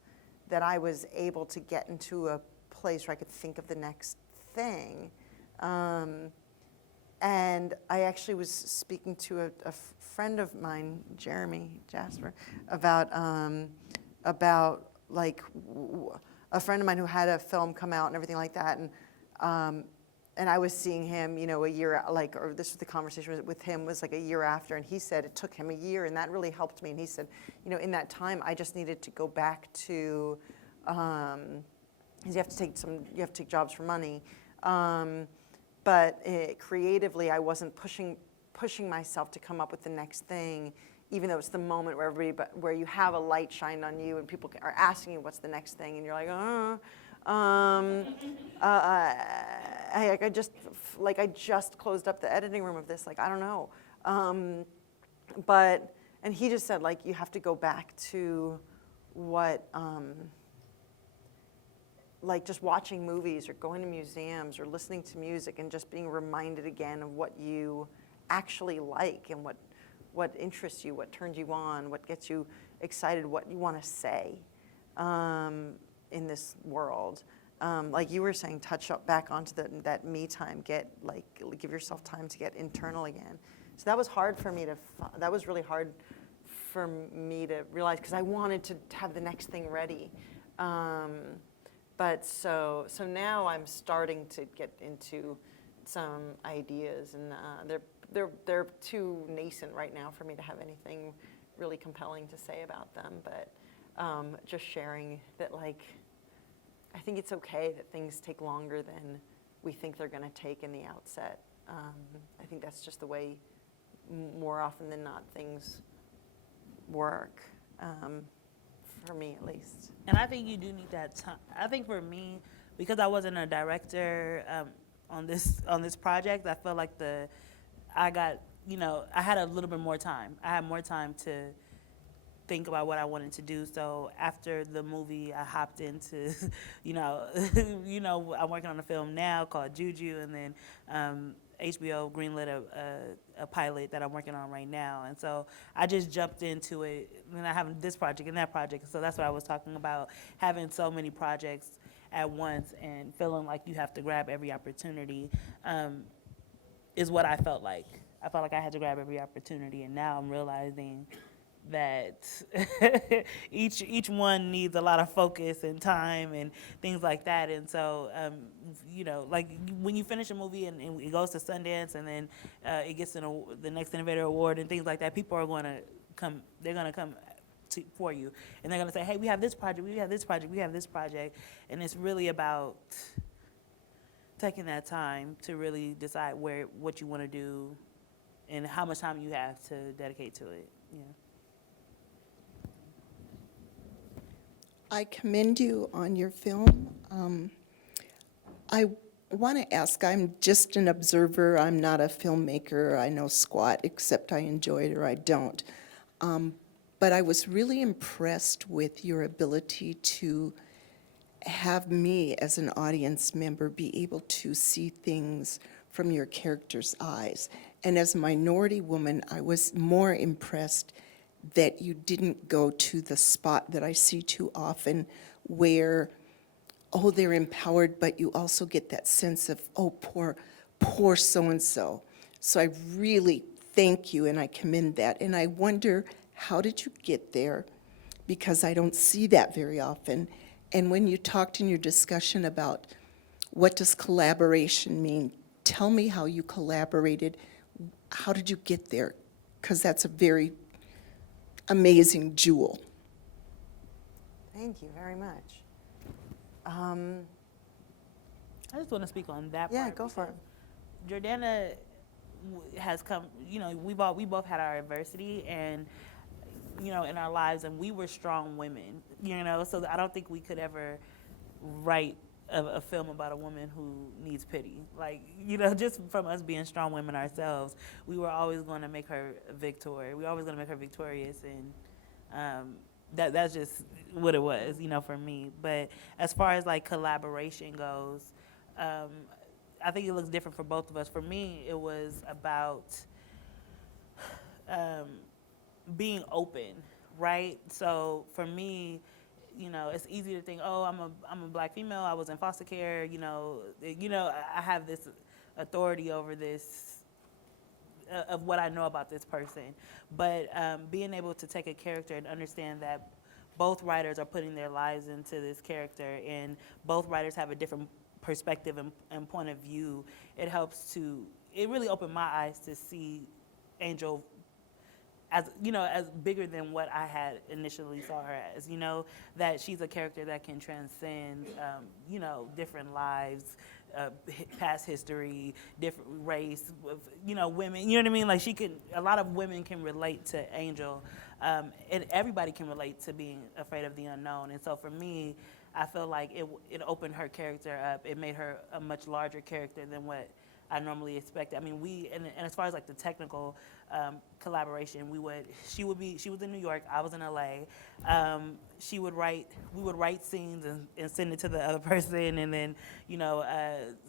that I was able to get into a place where I could think of the next thing. And I actually was speaking to a friend of mine, Jeremy Jasper, about like a friend of mine who had a film come out and everything like that, and I was seeing him, you know, a year, like, or this was the conversation with him was like a year after, and he said it took him a year, and that really helped me. And he said, you know, in that time, I just needed to go back to, because you have to take jobs for money, but creatively, I wasn't pushing myself to come up with the next thing, even though it's the moment where where you have a light shined on you, and people are asking you what's the next thing, and you're like, I just closed up the editing room of this. Like, I don't know. And he just said, like, you have to go back to what, like just watching movies or going to museums or listening to music and just being reminded again of what you actually like and what interests you, what turns you on, what gets you excited, what you want to say. In this world, like you were saying, touch up back onto that me time. Give yourself time to get internal again. So that was hard for me that was really hard for me to realize because I wanted to have the next thing ready. But so now I'm starting to get into some ideas, and they're too nascent right now for me to have anything really compelling to say about them. But just sharing that, like, I think it's okay that things take longer than we think they're going to take in the outset. I think that's just the way, more often than not, things work, for me at least. And I think you do need that time. I think for me, because I wasn't a director on this project, I felt like I had a little bit more time. I had more time to think about what I wanted to do. So after the movie, I hopped into, I'm working on a film now called Juju, and then HBO greenlit a pilot that I'm working on right now. And so I just jumped into it, and I have this project and that project. So that's what I was talking about, having so many projects at once and feeling like you have to grab every opportunity is what I felt like. I felt like I had to grab every opportunity, and now I'm realizing that each one needs a lot of focus and time and things like that. And so, like when you finish a movie and it goes to Sundance and then it gets the next Innovator Award and things like that, people are going to come. They're going to come for you, and they're going to say, "Hey, we have this project. We have this project. We have this project," and it's really about taking that time to really decide what you want to do and how much time you have to dedicate to it. Yeah. I commend you on your film. I want to ask, I'm just an observer. I'm not a filmmaker. I know squat, except I enjoy it or I don't. But I was really impressed with your ability to have me as an audience member be able to see things from your character's eyes. And as a minority woman, I was more impressed that you didn't go to the spot that I see too often where, oh, they're empowered, but you also get that sense of, oh, poor so-and-so. So I really thank you, and I commend that. And I wonder, how did you get there? Because I don't see that very often. And when you talked in your discussion about what does collaboration mean, tell me how you collaborated. How did you get there? Because that's a very amazing jewel. Thank you very much. I just want to speak on that Yeah, part. go for it. because Jordana has come, we both had our adversity and, in our lives, and we were strong women, so I don't think we could ever write a film about a woman who needs pity. Like, just from us being strong women ourselves, we were always going to make her a victor. We were always going to make her victorious, and that's just what it was, for me. But as far as like collaboration goes, I think it looks different for both of us. For me, it was about being open, right? So for me, it's easy to think, oh, I'm a black female. I was in foster care. I have this authority over this of what I know about this person. But being able to take a character and understand that both writers are putting their lives into this character, and both writers have a different perspective and point of view, it really opened my eyes to see Angel as bigger than what I had initially saw her as, that she's a character that can transcend, different lives, past history, different race, women, you know what I mean? Like a lot of women can relate to Angel, and everybody can relate to being afraid of the unknown. And so for me, I feel like it opened her character up. It made her a much larger character than what I normally expected. I mean, and as far as like the technical collaboration, she was in New York, I was in LA. We would write scenes and send it to the other person, and then,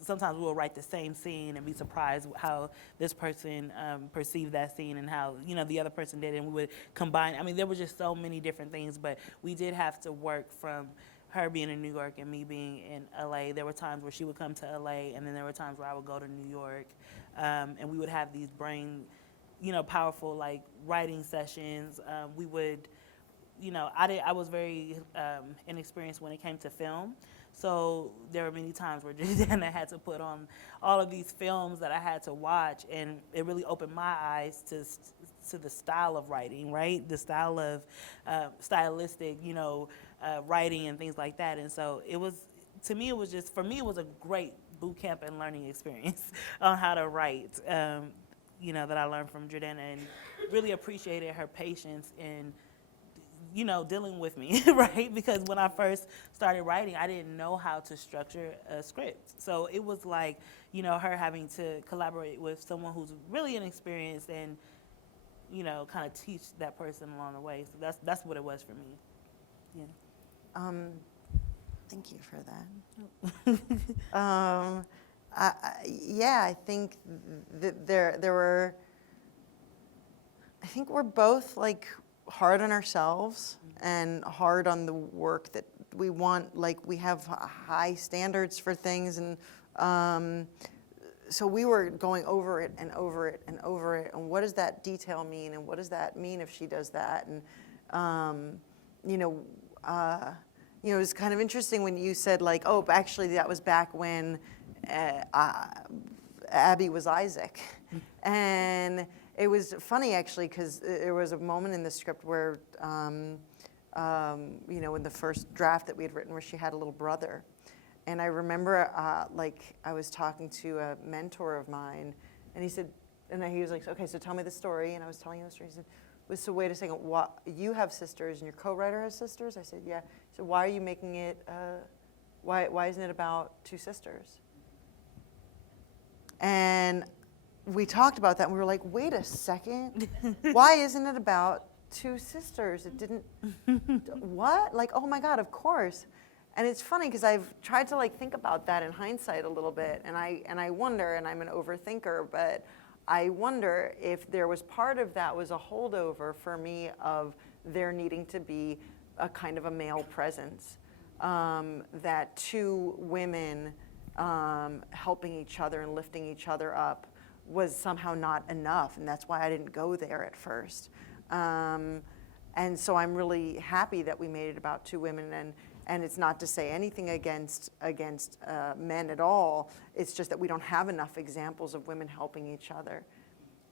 sometimes we would write the same scene and be surprised how this person perceived that scene and how, the other person did, and we would combine. I mean, there were just so many different things, but we did have to work from her being in New York and me being in LA. There were times where she would come to LA, and then there were times where I would go to New York, and we would have these powerful like writing sessions. We would, I was very inexperienced when it came to film, so there were many times where Jordana had to put on all of these films that I had to watch, and it really opened my eyes to the style of writing, right? The style of stylistic, writing and things like that. And so it was a great boot camp and learning experience on how to write, that I learned from Jordana, and really appreciated her patience in, dealing with me, right? Because when I first started writing, I didn't know how to structure a script. So it was like, her having to collaborate with someone who's really inexperienced and, kind of teach that person along the way. So that's what it was for me. Yeah. Thank you for that. I think that I think we're both like hard on ourselves and hard on the work that we want. Like we have high standards for things, and so we were going over it and over it and over it. And what does that detail mean? And what does that mean if she does that? And it was kind of interesting when you said like, oh, actually that was back when Abby was Isaac. And it was funny actually, because there was a moment in the script where, in the first draft that we had written, where she had a little brother. And I remember I was talking to a mentor of mine, and he said, and he was like, okay, so tell me the story. And I was telling him the story. He said, so wait a second, you have sisters and your co-writer has sisters? I said, yeah. So why are you making it, why isn't it about two sisters? And we talked about that, and we were like, wait a second, why isn't it about two sisters? It didn't, what? Like, oh my God, of course. And it's funny, because I've tried to like think about that in hindsight a little bit, and I wonder, and I'm an overthinker, but I wonder if there was part of that was a holdover for me of there needing to be a kind of a male presence, that two women helping each other and lifting each other up was somehow not enough, and that's why I didn't go there at first. And so I'm really happy that we made it about two women, and it's not to say anything against men at all. It's just that we don't have enough examples of women helping each other.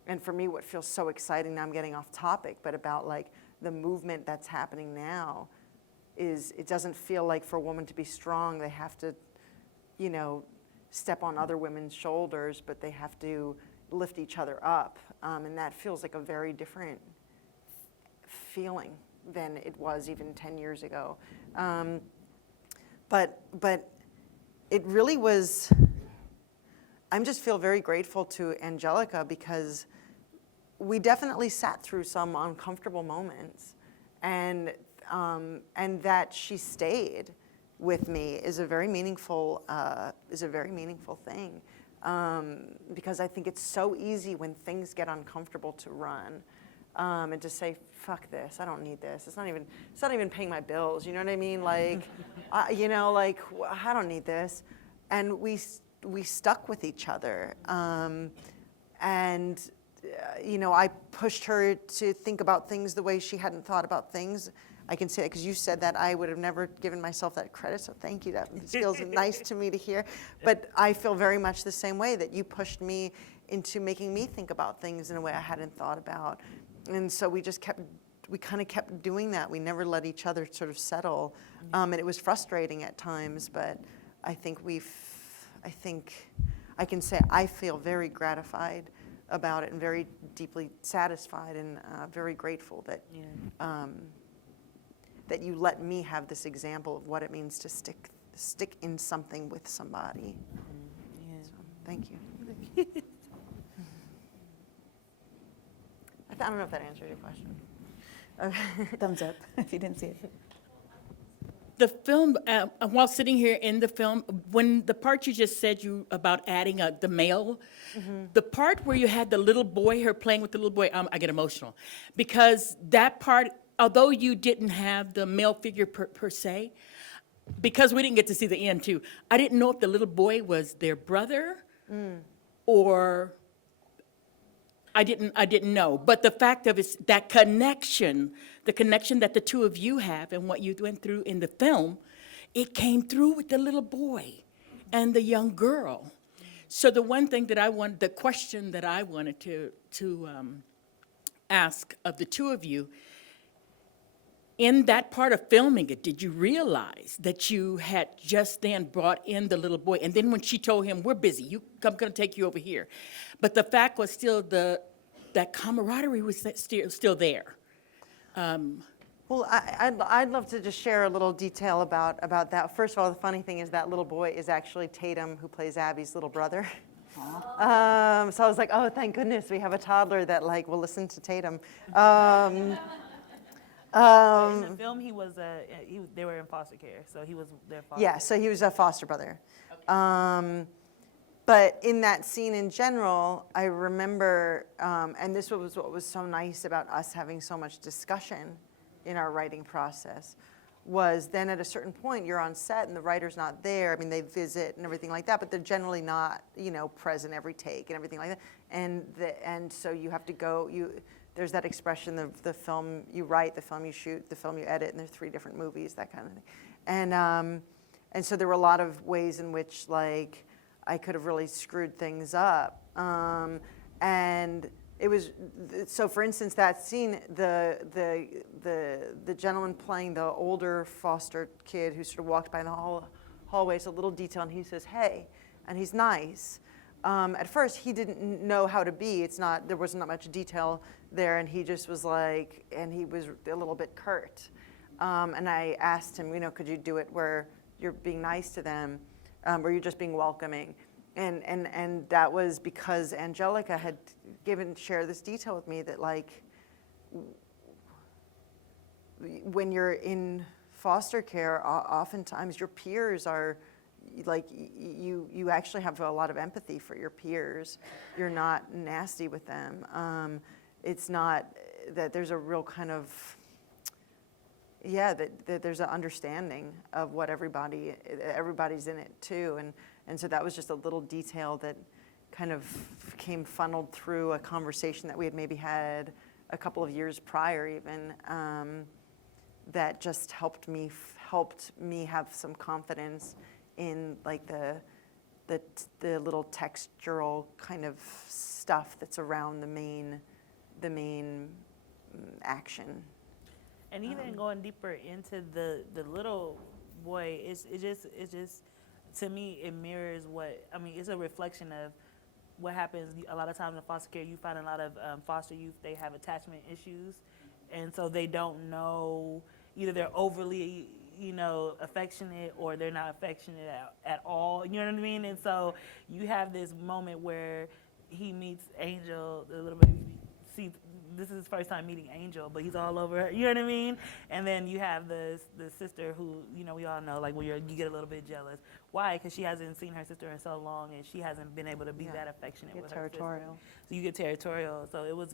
And for me, what feels so exciting, now I'm getting off topic, but about like the movement that's happening now is, it doesn't feel like for a woman to be strong, they have to, you know, step on other women's shoulders, but they have to lift each other up. And that feels like a very different feeling than it was even 10 years ago. But it really was, I just feel very grateful to Angelica because we definitely sat through some uncomfortable moments, and that she stayed with me is a very meaningful thing, because I think it's so easy when things get uncomfortable to run, and to say, fuck this, I don't need this. It's not even paying my bills. You know what I mean? Like, you know, like I don't need this, and we stuck with each other, and. You know, I pushed her to think about things the way she hadn't thought about things. I can say that because you said that. I would have never given myself that credit, so thank you. That feels nice to me to hear. But I feel very much the same way, that you pushed me into making me think about things in a way I hadn't thought about. And so we kind of kept doing that. We never let each other sort of settle. And it was frustrating at times, but I think I can say I feel very gratified about it and very deeply satisfied and very grateful that that you let me have this example of what it means to stick in something with somebody. So, thank you. I don't know if that answered your question. Okay. Thumbs up if you didn't see it. The film, while sitting here in the film, when the part you just said about adding the male, the part where you had the little boy, her playing with the little boy, I get emotional. Because that part, although you didn't have the male figure per se, because we didn't get to see the end too, I didn't know if the little boy was their brother or I didn't know. But the fact of it, that connection, the connection that the two of you have and what you went through in the film, it came through with the little boy and the young girl. So the one thing that the question that I wanted to ask of the two of you, in that part of filming it, did you realize that you had just then brought in the little boy? And then when she told him, we're busy, I'm gonna take you over here. But the fact was still that camaraderie was still there. Well, I'd love to just share a little detail about that. First of all, the funny thing is that little boy is actually Tatum, who plays Abby's little brother. So I was like, oh, thank goodness we have a toddler that will listen to Tatum. In the film, they were in foster care, so he was their foster. Yeah, so he was a foster brother. Okay. But in that scene in general, I remember, and this was what was so nice about us having so much discussion in our writing process, was then at a certain point you're on set and the writer's not there. I mean, they visit and everything like that, but they're generally not, present every take and everything like that. And so you have to go. There's that expression of the film you write, the film you shoot, the film you edit, and there's 3 different movies, that kind of thing. And so there were a lot of ways in which I could have really screwed things up. And it was, so for instance, that scene, the gentleman playing the older foster kid who sort of walked by in the hallway, it's a little detail, and he says, hey, and he's nice. At first, he didn't know how to be. There wasn't that much detail there, and he just was and he was a little bit curt. And I asked him, could you do it where you're being nice to them, where you're just being welcoming? And that was because Angelica had shared this detail with me that when you're in foster care, oftentimes your peers are you actually have a lot of empathy for your peers. You're not nasty with them. It's not that there's a real kind of, that there's an understanding of what everybody's in it too. And so that was just a little detail that kind of came funneled through a conversation that we had maybe had a couple of years prior even, that just helped me have some confidence in the little textural kind of stuff that's around the main action. And even going deeper into the little boy, it's just to me it mirrors what I mean. It's a reflection of what happens a lot of times in foster care. You find a lot of foster youth, they have attachment issues, and so they don't know, either they're overly affectionate or they're not affectionate at all. You know what I mean? And so you have this moment where he meets Angel, the little baby. See, this is his first time meeting Angel, but he's all over her. You know what I mean? And then you have the sister who, we all know, like, when you get a little bit jealous. Why? Because she hasn't seen her sister in so long, and she hasn't been able to be that affectionate with her sister. So you get territorial. So it was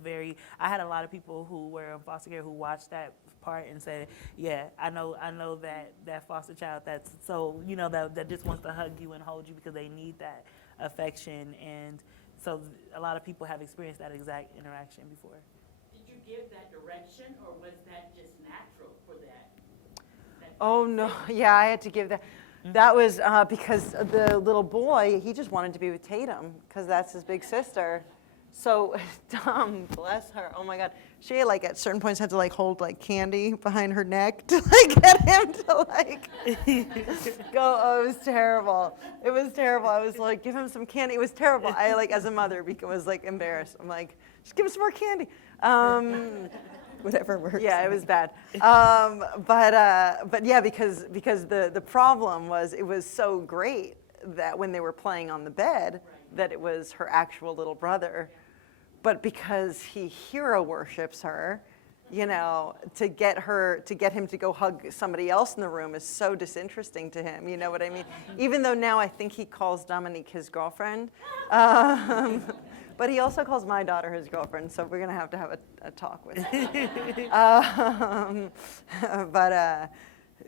I had a lot of people who were in foster care who watched that part and said, yeah, I know that foster child that's so, that just wants to hug you and hold you because they need that affection. And so a lot of people have experienced that exact interaction before. Did you give that direction, or was that just natural for that? Oh, no, yeah, I had to give that. That was because the little boy, he just wanted to be with Tatum because that's his big sister. So Tom, bless her, oh my God, she at certain points had to hold candy behind her neck to get him to go. Oh, it was terrible. It was terrible. I was like, give him some candy. It was terrible. I as a mother was embarrassed. I'm like, just give him some more candy. Whatever works. Yeah, it was bad. But yeah, because the problem was it was so great that when they were playing on the bed that it was her actual little brother. But because he hero worships her, to get him to go hug somebody else in the room is so disinteresting to him. You know what I mean? Even though now I think he calls Dominique his girlfriend. But he also calls my daughter his girlfriend, so we're going to have a talk with him.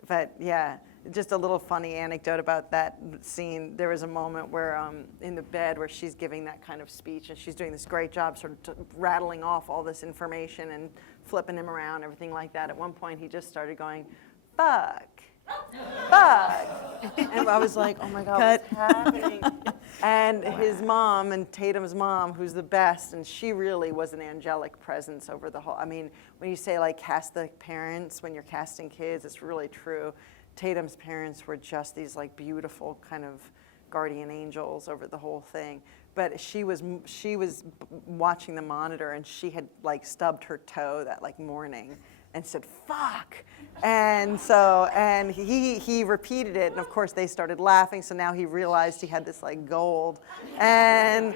But yeah, just a little funny anecdote about that scene. There was a moment where in the bed where she's giving that kind of speech, and she's doing this great job sort of rattling off all this information and flipping him around, everything like that. At one point, he just started going, fuck. And I was like, oh my God, what's happening? And his mom, and Tatum's mom, who's the best, and she really was an angelic presence over the whole, I mean, when you say cast the parents, when you're casting kids, it's really true. Tatum's parents were just these beautiful kind of guardian angels over the whole thing. But she was watching the monitor, and she had stubbed her toe that morning and said, fuck. And so, and he repeated it, and of course they started laughing, so now he realized he had this gold. And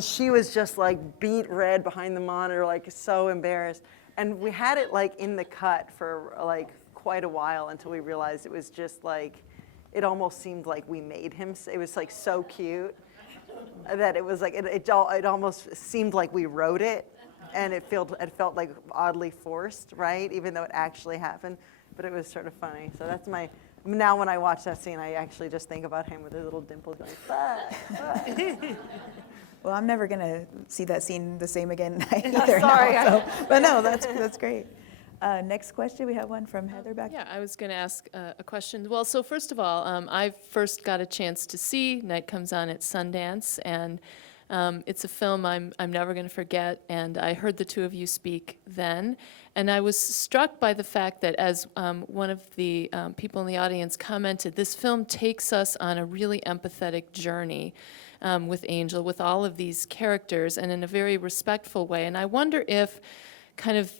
she was just beet red behind the monitor, so embarrassed. And we had it in the cut for quite a while until we realized it was just it almost seemed like we made him. It was so cute that it was it almost seemed like we wrote it. And it felt oddly forced, right? Even though it actually happened, but it was sort of funny. So that's now when I watch that scene, I actually just think about him with his little dimples going, fuck, fuck. Well, I'm never going to see that scene the same again either. Sorry. Now, but no, that's great. Next question, we have one from Heather back. Yeah, I was going to ask a question. Well, so first of all, I first got a chance to see Night Comes On at Sundance, and it's a film I'm never going to forget, and I heard the two of you speak then, and I was struck by the fact that, as one of the people in the audience commented, this film takes us on a really empathetic journey with Angel, with all of these characters, and in a very respectful way. And I wonder if kind of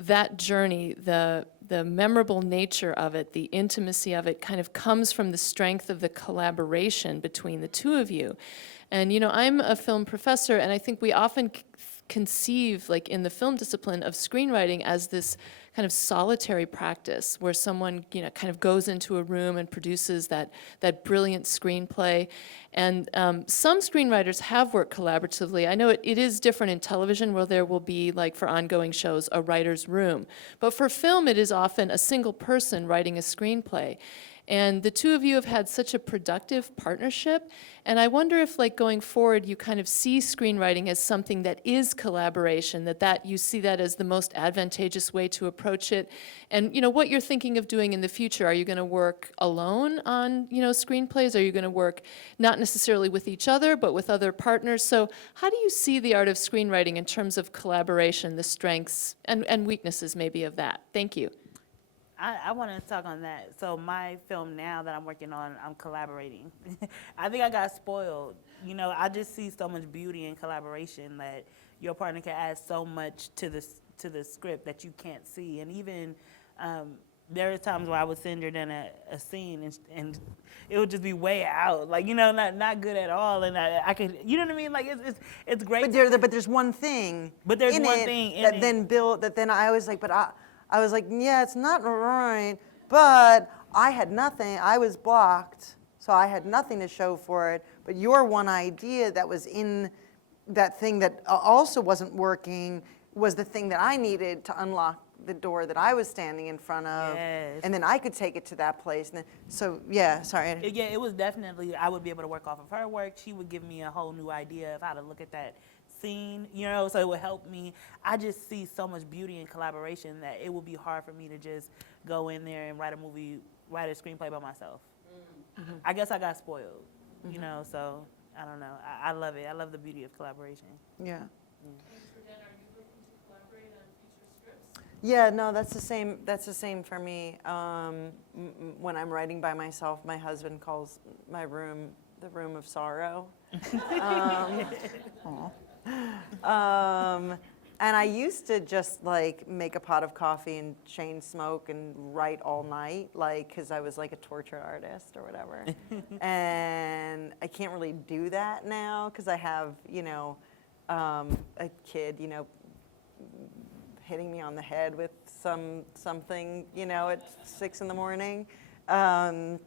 that journey, the memorable nature of it, the intimacy of it, kind of comes from the strength of the collaboration between the two of you. And, I'm a film professor, and I think we often conceive, in the film discipline, of screenwriting as this kind of solitary practice where someone, kind of goes into a room and produces that brilliant screenplay. And some screenwriters have worked collaboratively. I know it is different in television, where there will be, for ongoing shows, a writer's room. But for film, it is often a single person writing a screenplay. And the two of you have had such a productive partnership. And I wonder if, like, going forward, you kind of see screenwriting as something that is collaboration, that you see that as the most advantageous way to approach it. And, you know, what you're thinking of doing in the future. Are you going to work alone on, you know, screenplays? Are you going to work not necessarily with each other, but with other partners? So how do you see the art of screenwriting in terms of collaboration, the strengths and weaknesses maybe of that? Thank you. I want to talk on that. So my film now that I'm working on, I'm collaborating. I think I got spoiled. You know, I just see so much beauty in collaboration that your partner can add so much to the script that you can't see. And even there are times where I would send Jordana a scene and it would just be way out, like, you know, not good at all. And I could, you know what I mean? Like it's great. But there's one thing. But there's in one it thing in that it. then I was like, I was like, yeah, it's not right, but I had nothing. I was blocked, so I had nothing to show for it. But your one idea that was in that thing that also wasn't working was the thing that I needed to unlock the door that I was standing in front of. Yes. And then I could take it to that place. And then, so, yeah, sorry. Yeah, it was definitely, I would be able to work off of her work. She would give me a whole new idea of how to look at that scene, you know, so it would help me. I just see so much beauty in collaboration that it would be hard for me to just go in there and write a screenplay by myself. Mm-hmm. I guess I got spoiled, you know, so I don't know. I love it. I love the beauty of collaboration. Yeah. Yeah. Yeah, no, that's the same. That's the same for me. When I'm writing by myself, my husband calls my room the room of sorrow. And I used to just like make a pot of coffee and chain smoke and write all night, like, because I was like a torture artist or whatever. And I can't really do that now because I have, you know, a kid, you know, hitting me on the head with something, you know, at 6 a.m,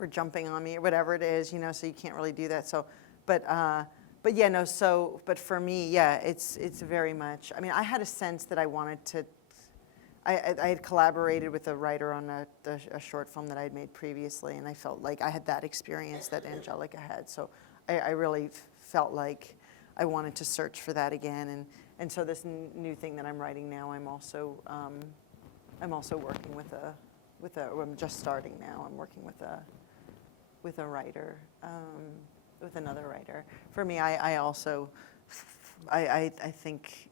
or jumping on me or whatever it is, you know, so you can't really do that. So, but yeah, no, so, but for me, yeah, it's very much, I mean, I had a sense that I wanted to, I had collaborated with a writer on a short film that I had made previously, and I felt like I had that experience that Angelica had. So I really felt like I wanted to search for that again. And so this new thing that I'm writing now, I'm also working I'm just starting now. I'm working with a writer, with another writer. For me, I also, I think,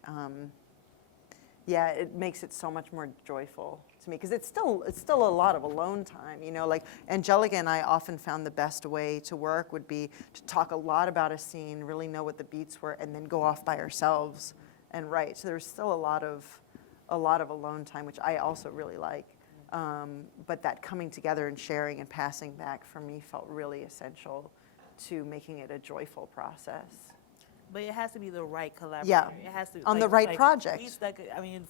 yeah, it makes it so much more joyful to me because it's still a lot of alone time, you know. Like Angelica and I often found the best way to work would be to talk a lot about a scene, really know what the beats were, and then go off by ourselves and write. So there's still a lot of alone time, which I also really like. But that coming together and sharing and passing back for me felt really essential to making it a joyful process. But it has to be the right collaborator. Yeah, It has to, on the right project. We stuck,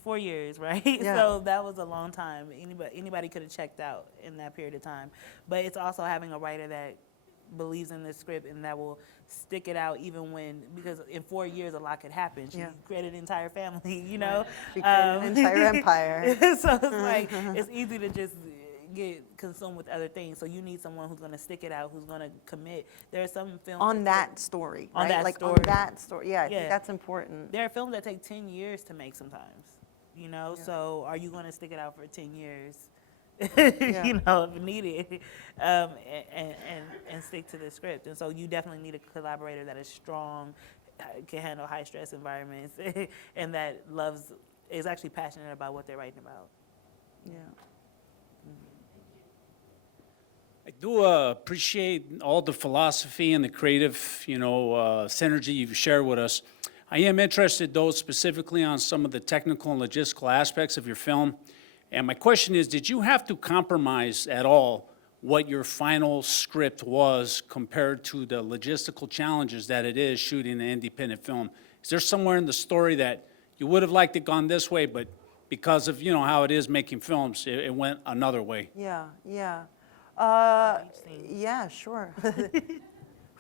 4 years, right? Yeah. So that was a long time. Anybody could have checked out in that period of time. But it's also having a writer that believes in the script and that will stick it out even when, because in 4 years a lot could happen. She created an entire family, you know? She created an entire empire. So it's like, it's easy to just get consumed with other things. So you need someone who's going to stick it out, who's going to commit. There are some films On that story, right? On that like story. on that story. Yeah, I think Yeah. that's important. There are films that take 10 years to make sometimes, you know? So are you going to stick it out for 10 years? You know, if needed, and stick to the script. And so you definitely need a collaborator that is strong, can handle high stress environments, and that is actually passionate about what they're writing about. Yeah. I do appreciate all the philosophy and the creative, synergy you've shared with us. I am interested, though, specifically on some of the technical and logistical aspects of your film. And my question is, did you have to compromise at all what your final script was compared to the logistical challenges that it is shooting an independent film? Is there somewhere in the story that you would have liked it gone this way, but because of, how it is making films, it went another way? Yeah. Yeah, sure.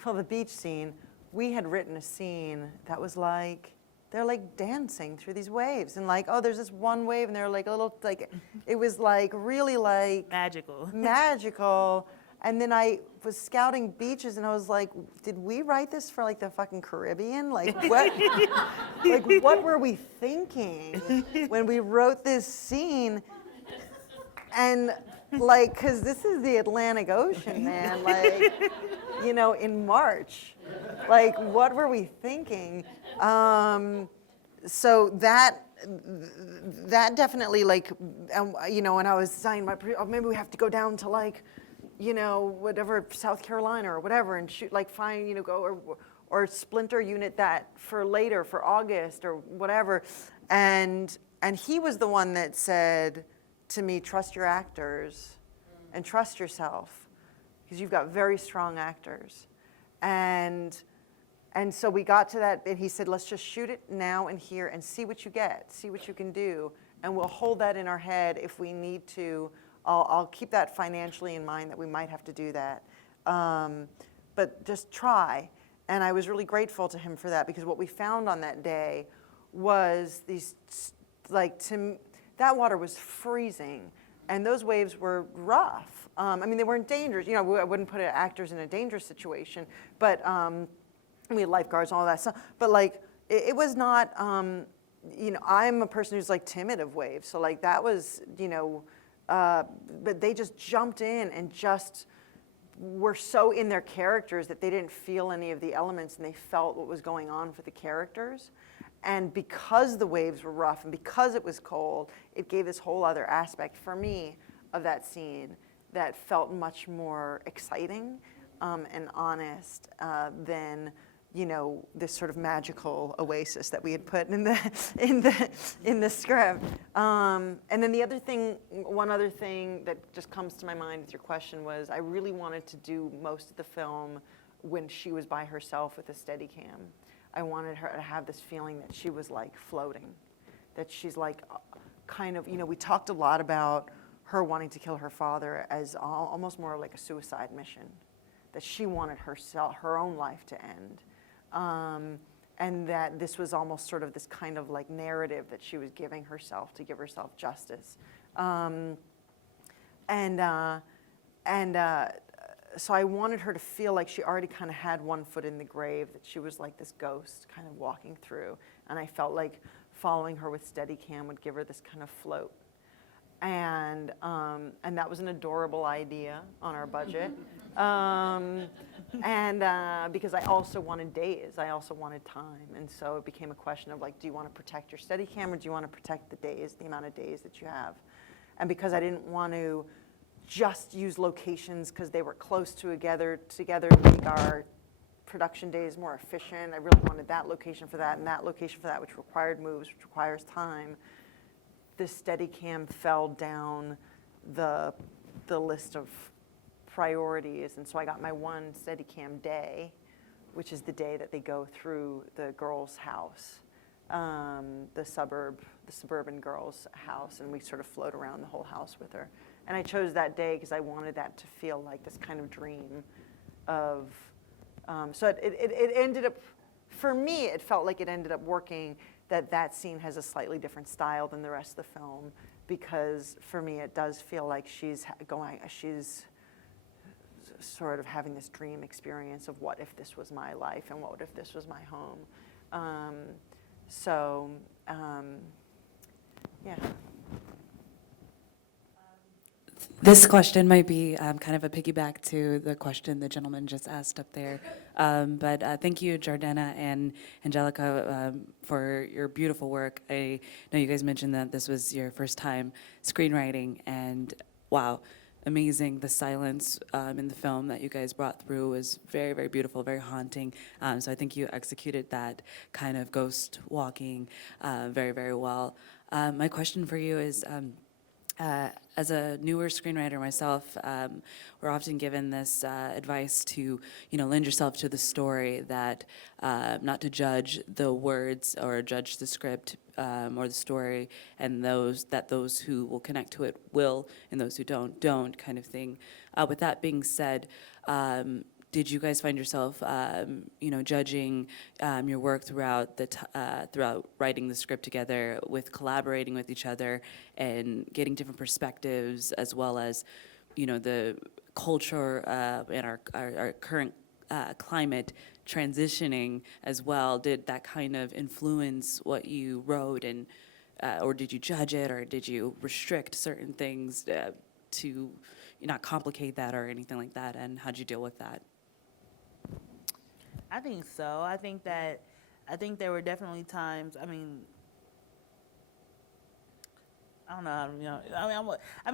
Well, the beach scene, we had written a scene that was like they're like dancing through these waves, and like, oh, there's this one wave, and they're like a little, like, it was like really like Magical. magical. And then I was scouting beaches, and I was like, did we write this for like the fucking Caribbean? Like what, like what were we thinking when we wrote this scene? And like, cause this is the Atlantic Ocean, man, like, you know, in March. Like, what were we thinking? So that definitely, like, you know, when I was signing my, oh, maybe we have to go down to like, you know, whatever, South Carolina or whatever, and shoot, like, find, you know, go or splinter unit that for later, for August or whatever. And he was the one that said to me, trust your actors and trust yourself, because you've got very strong actors. And so we got to that, and he said, let's just shoot it now and here and see what you get, see what you can do, and we'll hold that in our head if we need to. I'll keep that financially in mind that we might have to do that. But just try. And I was really grateful to him for that, because what we found on that day was these, like, that water was freezing, and those waves were rough. I mean, they weren't dangerous. You know, I wouldn't put actors in a dangerous situation, but we had lifeguards and all that stuff. But like, it was not, you know, I'm a person who's like timid of waves. So like that was, you know, but they just jumped in and just were so in their characters that they didn't feel any of the elements, and they felt what was going on for the characters. And because the waves were rough and because it was cold, it gave this whole other aspect for me of that scene that felt much more exciting and honest than, you know, this sort of magical oasis that we had put in the script. And then the other thing, one other thing that just comes to my mind with your question was, I really wanted to do most of the film when she was by herself with a Steadicam. I wanted her to have this feeling that she was like floating, that she's like kind of, you know, we talked a lot about her wanting to kill her father as almost more like a suicide mission, that she wanted her own life to end. And that this was almost sort of this kind of like narrative that she was giving herself to give herself justice. So I wanted her to feel like she already kind of had one foot in the grave, that she was like this ghost kind of walking through. And I felt like following her with Steadicam would give her this kind of float. And that was an adorable idea on our budget. Because I also wanted days, I also wanted time. And so it became a question of like, do you want to protect your Steadicam, or do you want to protect the days, the amount of days that you have? And because I didn't want to just use locations because they were close together to make our production days more efficient, I really wanted that location for that and that location for that, which required moves, which requires time. This Steadicam fell down the list of priorities, and so I got my one Steadicam day, which is the day that they go through the girl's house, the suburban girl's house, and we sort of float around the whole house with her. And I chose that day because I wanted that to feel like this kind of dream of, so it ended up, for me, it felt like it ended up working, that scene has a slightly different style than the rest of the film, because for me it does feel like she's sort of having this dream experience of what if this was my life and what if this was my home. Yeah. This question might be kind of a piggyback to the question the gentleman just asked up there. But thank you, Jordana and Angelica, for your beautiful work. I know you guys mentioned that this was your first time screenwriting, and wow, amazing. The silence in the film that you guys brought through was very, very beautiful, very haunting. So I think you executed that kind of ghost walking very, very well. My question for you is, as a newer screenwriter myself, we're often given this advice to, lend yourself to the story, that not to judge the words or judge the script or the story, and those who will connect to it will, and those who don't kind of thing. With that being said, did you guys find yourself, judging your work throughout throughout writing the script together, with collaborating with each other and getting different perspectives, as well as, the culture and our current climate transitioning as well? Did that kind of influence what you wrote, and or did you judge it, or did you restrict certain things to not complicate that or anything like that? And how'd you deal with that? I think so. I think there were definitely times. I mean, I don't know.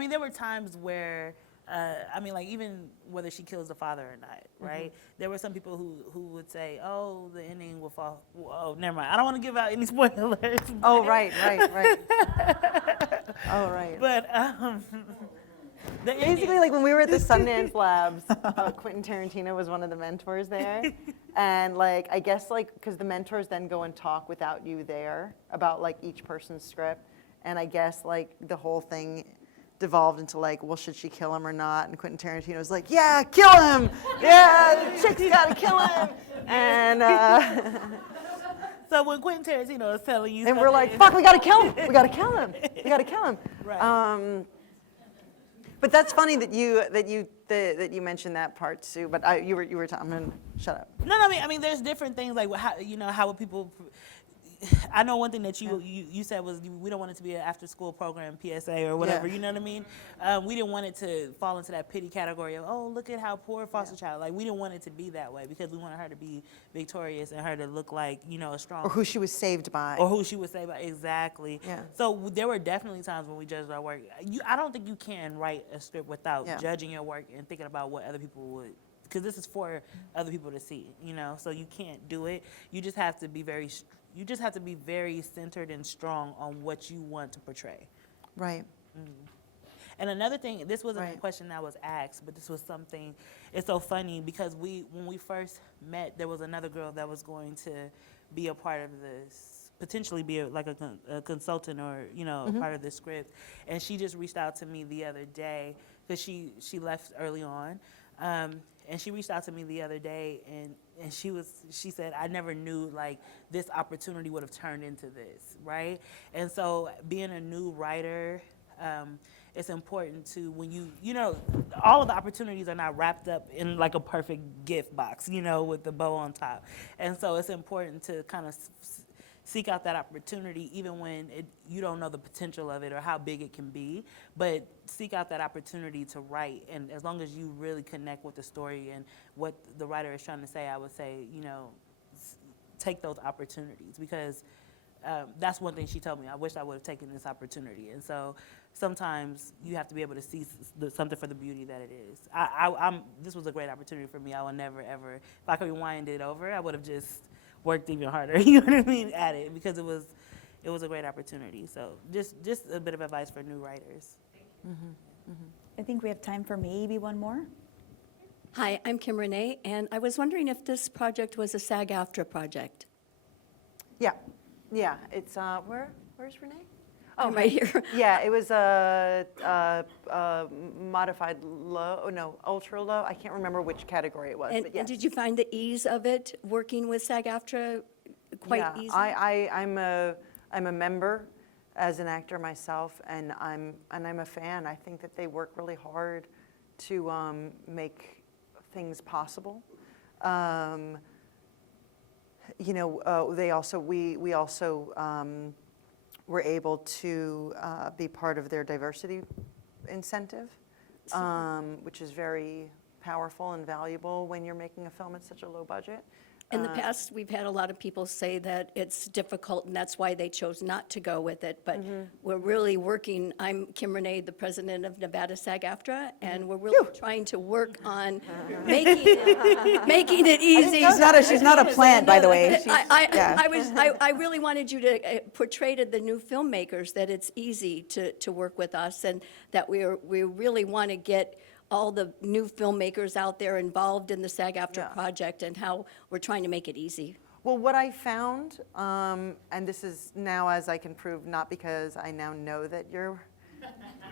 There were times where, even whether she kills the father or not, right? There were some people who would say, "Oh, the ending will fall." Oh, never mind. I don't want to give out any spoilers. Oh, right. Oh, right. But Basically, like when we were at the Sundance Labs, Quentin Tarantino was one of the mentors there. And like, I guess like, because the mentors then go and talk without you there about like each person's script. And I guess like the whole thing devolved into like, well, should she kill him or not? And Quentin Tarantino was like, yeah, kill him. Yeah, the chick's gotta kill him. And so when Quentin Tarantino is telling you, and we're like, fuck, we gotta kill him. We gotta kill him. We gotta kill him. Right. But that's funny that you mentioned that part, Sue. But you were talking. I'm gonna shut up. No, I mean, there's different things like how would people. I know one thing that you said was we don't want it to be an after-school program, PSA or whatever. Yeah. You know what I mean? We didn't want it to fall into that pity category of, oh, look at how poor foster child. Like, we didn't want it to be that way, because we wanted her to be victorious and her to look like, a strong. Or who she was saved by. Or who she was saved by, exactly. Yeah. So there were definitely times when we judged our work. I don't think you can write a script without judging your work and thinking about what other people would. Because this is for other people to see, So you can't do it. You just have to be very centered and strong on what you want to portray. Right. And another thing, this wasn't a Right. question that was asked, but this was something. It's so funny because when we first met, there was another girl that was going to be a part of this, potentially be a consultant or a part of the script, and she just reached out to me the other day because she left early on. And she reached out to me the other day, and she said, I never knew like this opportunity would have turned into this, right? And so being a new writer, it's important to, when all of the opportunities are not wrapped up in like a perfect gift box, with the bow on top. And so it's important to kind of seek out that opportunity, even when you don't know the potential of it or how big it can be, but seek out that opportunity to write. And as long as you really connect with the story and what the writer is trying to say, I would say, take those opportunities, because that's one thing she told me. I wish I would have taken this opportunity. And so sometimes you have to be able to see something for the beauty that it is. This was a great opportunity for me. I will never, ever, if I could rewind it over, I would have just worked even harder, you know what I mean, at it, because it was a great opportunity. So just a bit of advice for new writers. I think we have time for maybe one more. Hi, I'm Kim Renee, and I was wondering if this project was a SAG-AFTRA project. Yeah. It's where's Renee? I'm right here. Yeah, it was a modified low. Oh no, ultra low. I can't remember which category it was. And, but yes. and did you find the ease of it working with SAG-AFTRA quite easy? I'm a member as an actor myself, and I'm a fan. I think that they work really hard to make things possible. They also we also were able to be part of their diversity incentive, which is very powerful and valuable when you're making a film at such a low budget. In the past, we've had a lot of people say that it's difficult, and that's why they chose not to go with it. But we're really working. I'm Kim Renee, the president of Nevada SAG-AFTRA, and we're really trying to work on making it easy. She's not a plant, by the way. I really wanted you to portray to the new filmmakers that it's easy to work with us, and that we really want to get all the new filmmakers out there involved in the SAG-AFTRA project, and how we're trying to make it easy. Well, what I found, and this is now, as I can prove, not because I now know that you're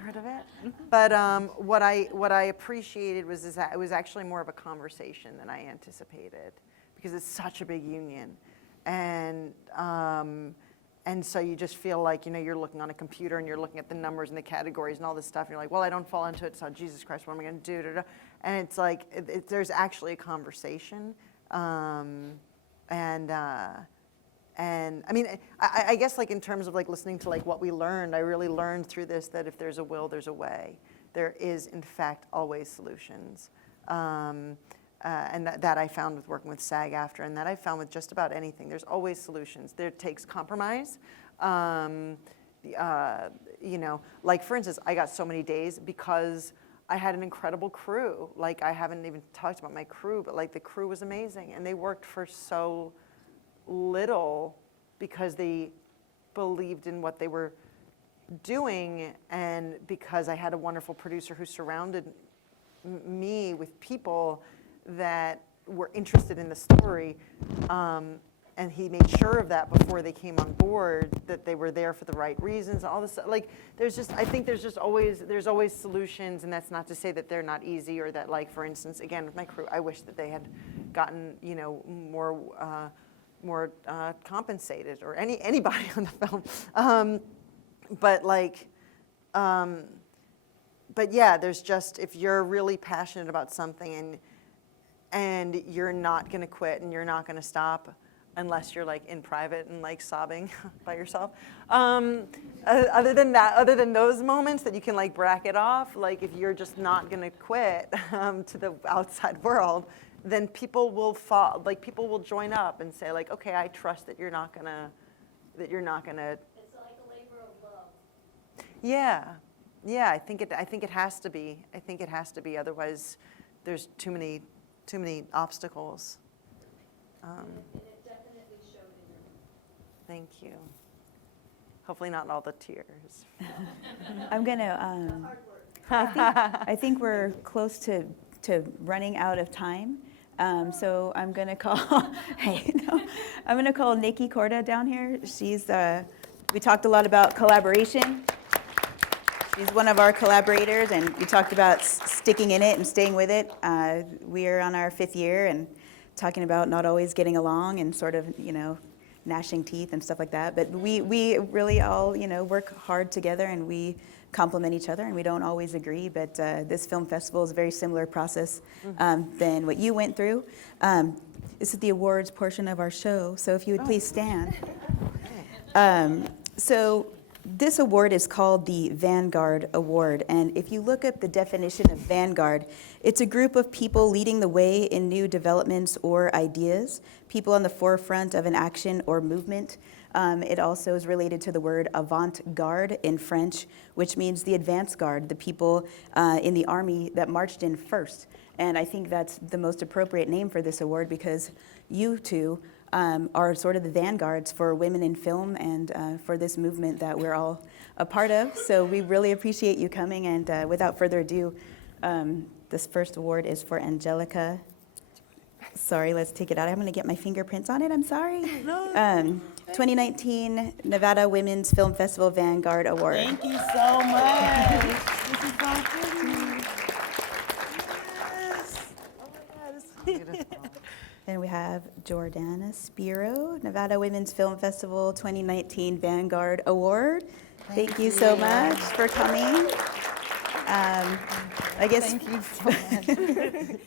Heard of it? But what I appreciated was that it was actually more of a conversation than I anticipated, because it's such a big union, and so you just feel like, you know, you're looking on a computer and you're looking at the numbers and the categories and all this stuff, and you're like, well, I don't fall into it, so Jesus Christ, what am I going to do? Da, da. And it's like there's actually a conversation, and I mean, I guess like in terms of like listening to like what we learned, I really learned through this that if there's a will, there's a way. There is, in fact, always solutions. And that I found with working with SAG-AFTRA, and that I found with just about anything. There's always solutions. There takes compromise. You know, like for instance, I got so many days because I had an incredible crew. Like, I haven't even talked about my crew, but like the crew was amazing, and they worked for so little because they believed in what they were doing, and because I had a wonderful producer who surrounded me with people that were interested in the story, and he made sure of that before they came on board, that they were there for the right reasons, all this, like, I think there's always solutions, and that's not to say that they're not easy, or that, like, for instance, again, with my crew, I wish that they had gotten, you know, more compensated, or anybody on the film. But yeah, there's just, if you're really passionate about something and you're not gonna quit and you're not gonna stop unless you're like in private and like sobbing by yourself. Other than those moments that you can like bracket off, like if you're just not gonna quit to the outside world, then people will people will join up and say like, okay, I trust that you're not gonna. It's like a labor of love. Yeah, I think it has to be. I think it has to be. Otherwise, there's too many obstacles. And it definitely showed in your. Thank you. Hopefully not all the tears. I'm gonna. I think we're close to running out of time. So I'm gonna call. I'm gonna call Nikki Corda down here. She's. We talked a lot about collaboration. She's one of our collaborators, and we talked about sticking in it and staying with it. We are on our 5th year and talking about not always getting along and sort of, you know, gnashing teeth and stuff like that. But we really all, you know, work hard together, and we complement each other, and we don't always agree. But this film festival is a very similar process than what you went through. This is the awards portion of our show, so if you would please stand. So this award is called the Vanguard Award, and if you look at the definition of Vanguard, it's a group of people leading the way in new developments or ideas, people on the forefront of an action or movement. It also is related to the word avant-garde in French, which means the advance guard, the people in the army that marched in first. And I think that's the most appropriate name for this award, because you two are sort of the vanguards for women in film and for this movement that we're all a part of. So we really appreciate you coming, and without further ado, this first award is for Angelica. Sorry, let's take it out. I'm gonna get my fingerprints on it, I'm sorry. 2019 Nevada Women's Film Festival Vanguard Award. Thank you so much. This is so pretty. Yes. Oh my God, it's beautiful. And we have Jordana Spiro, Nevada Women's Film Festival 2019 Vanguard Award. Thank you so much for coming. I guess. Thank you so much.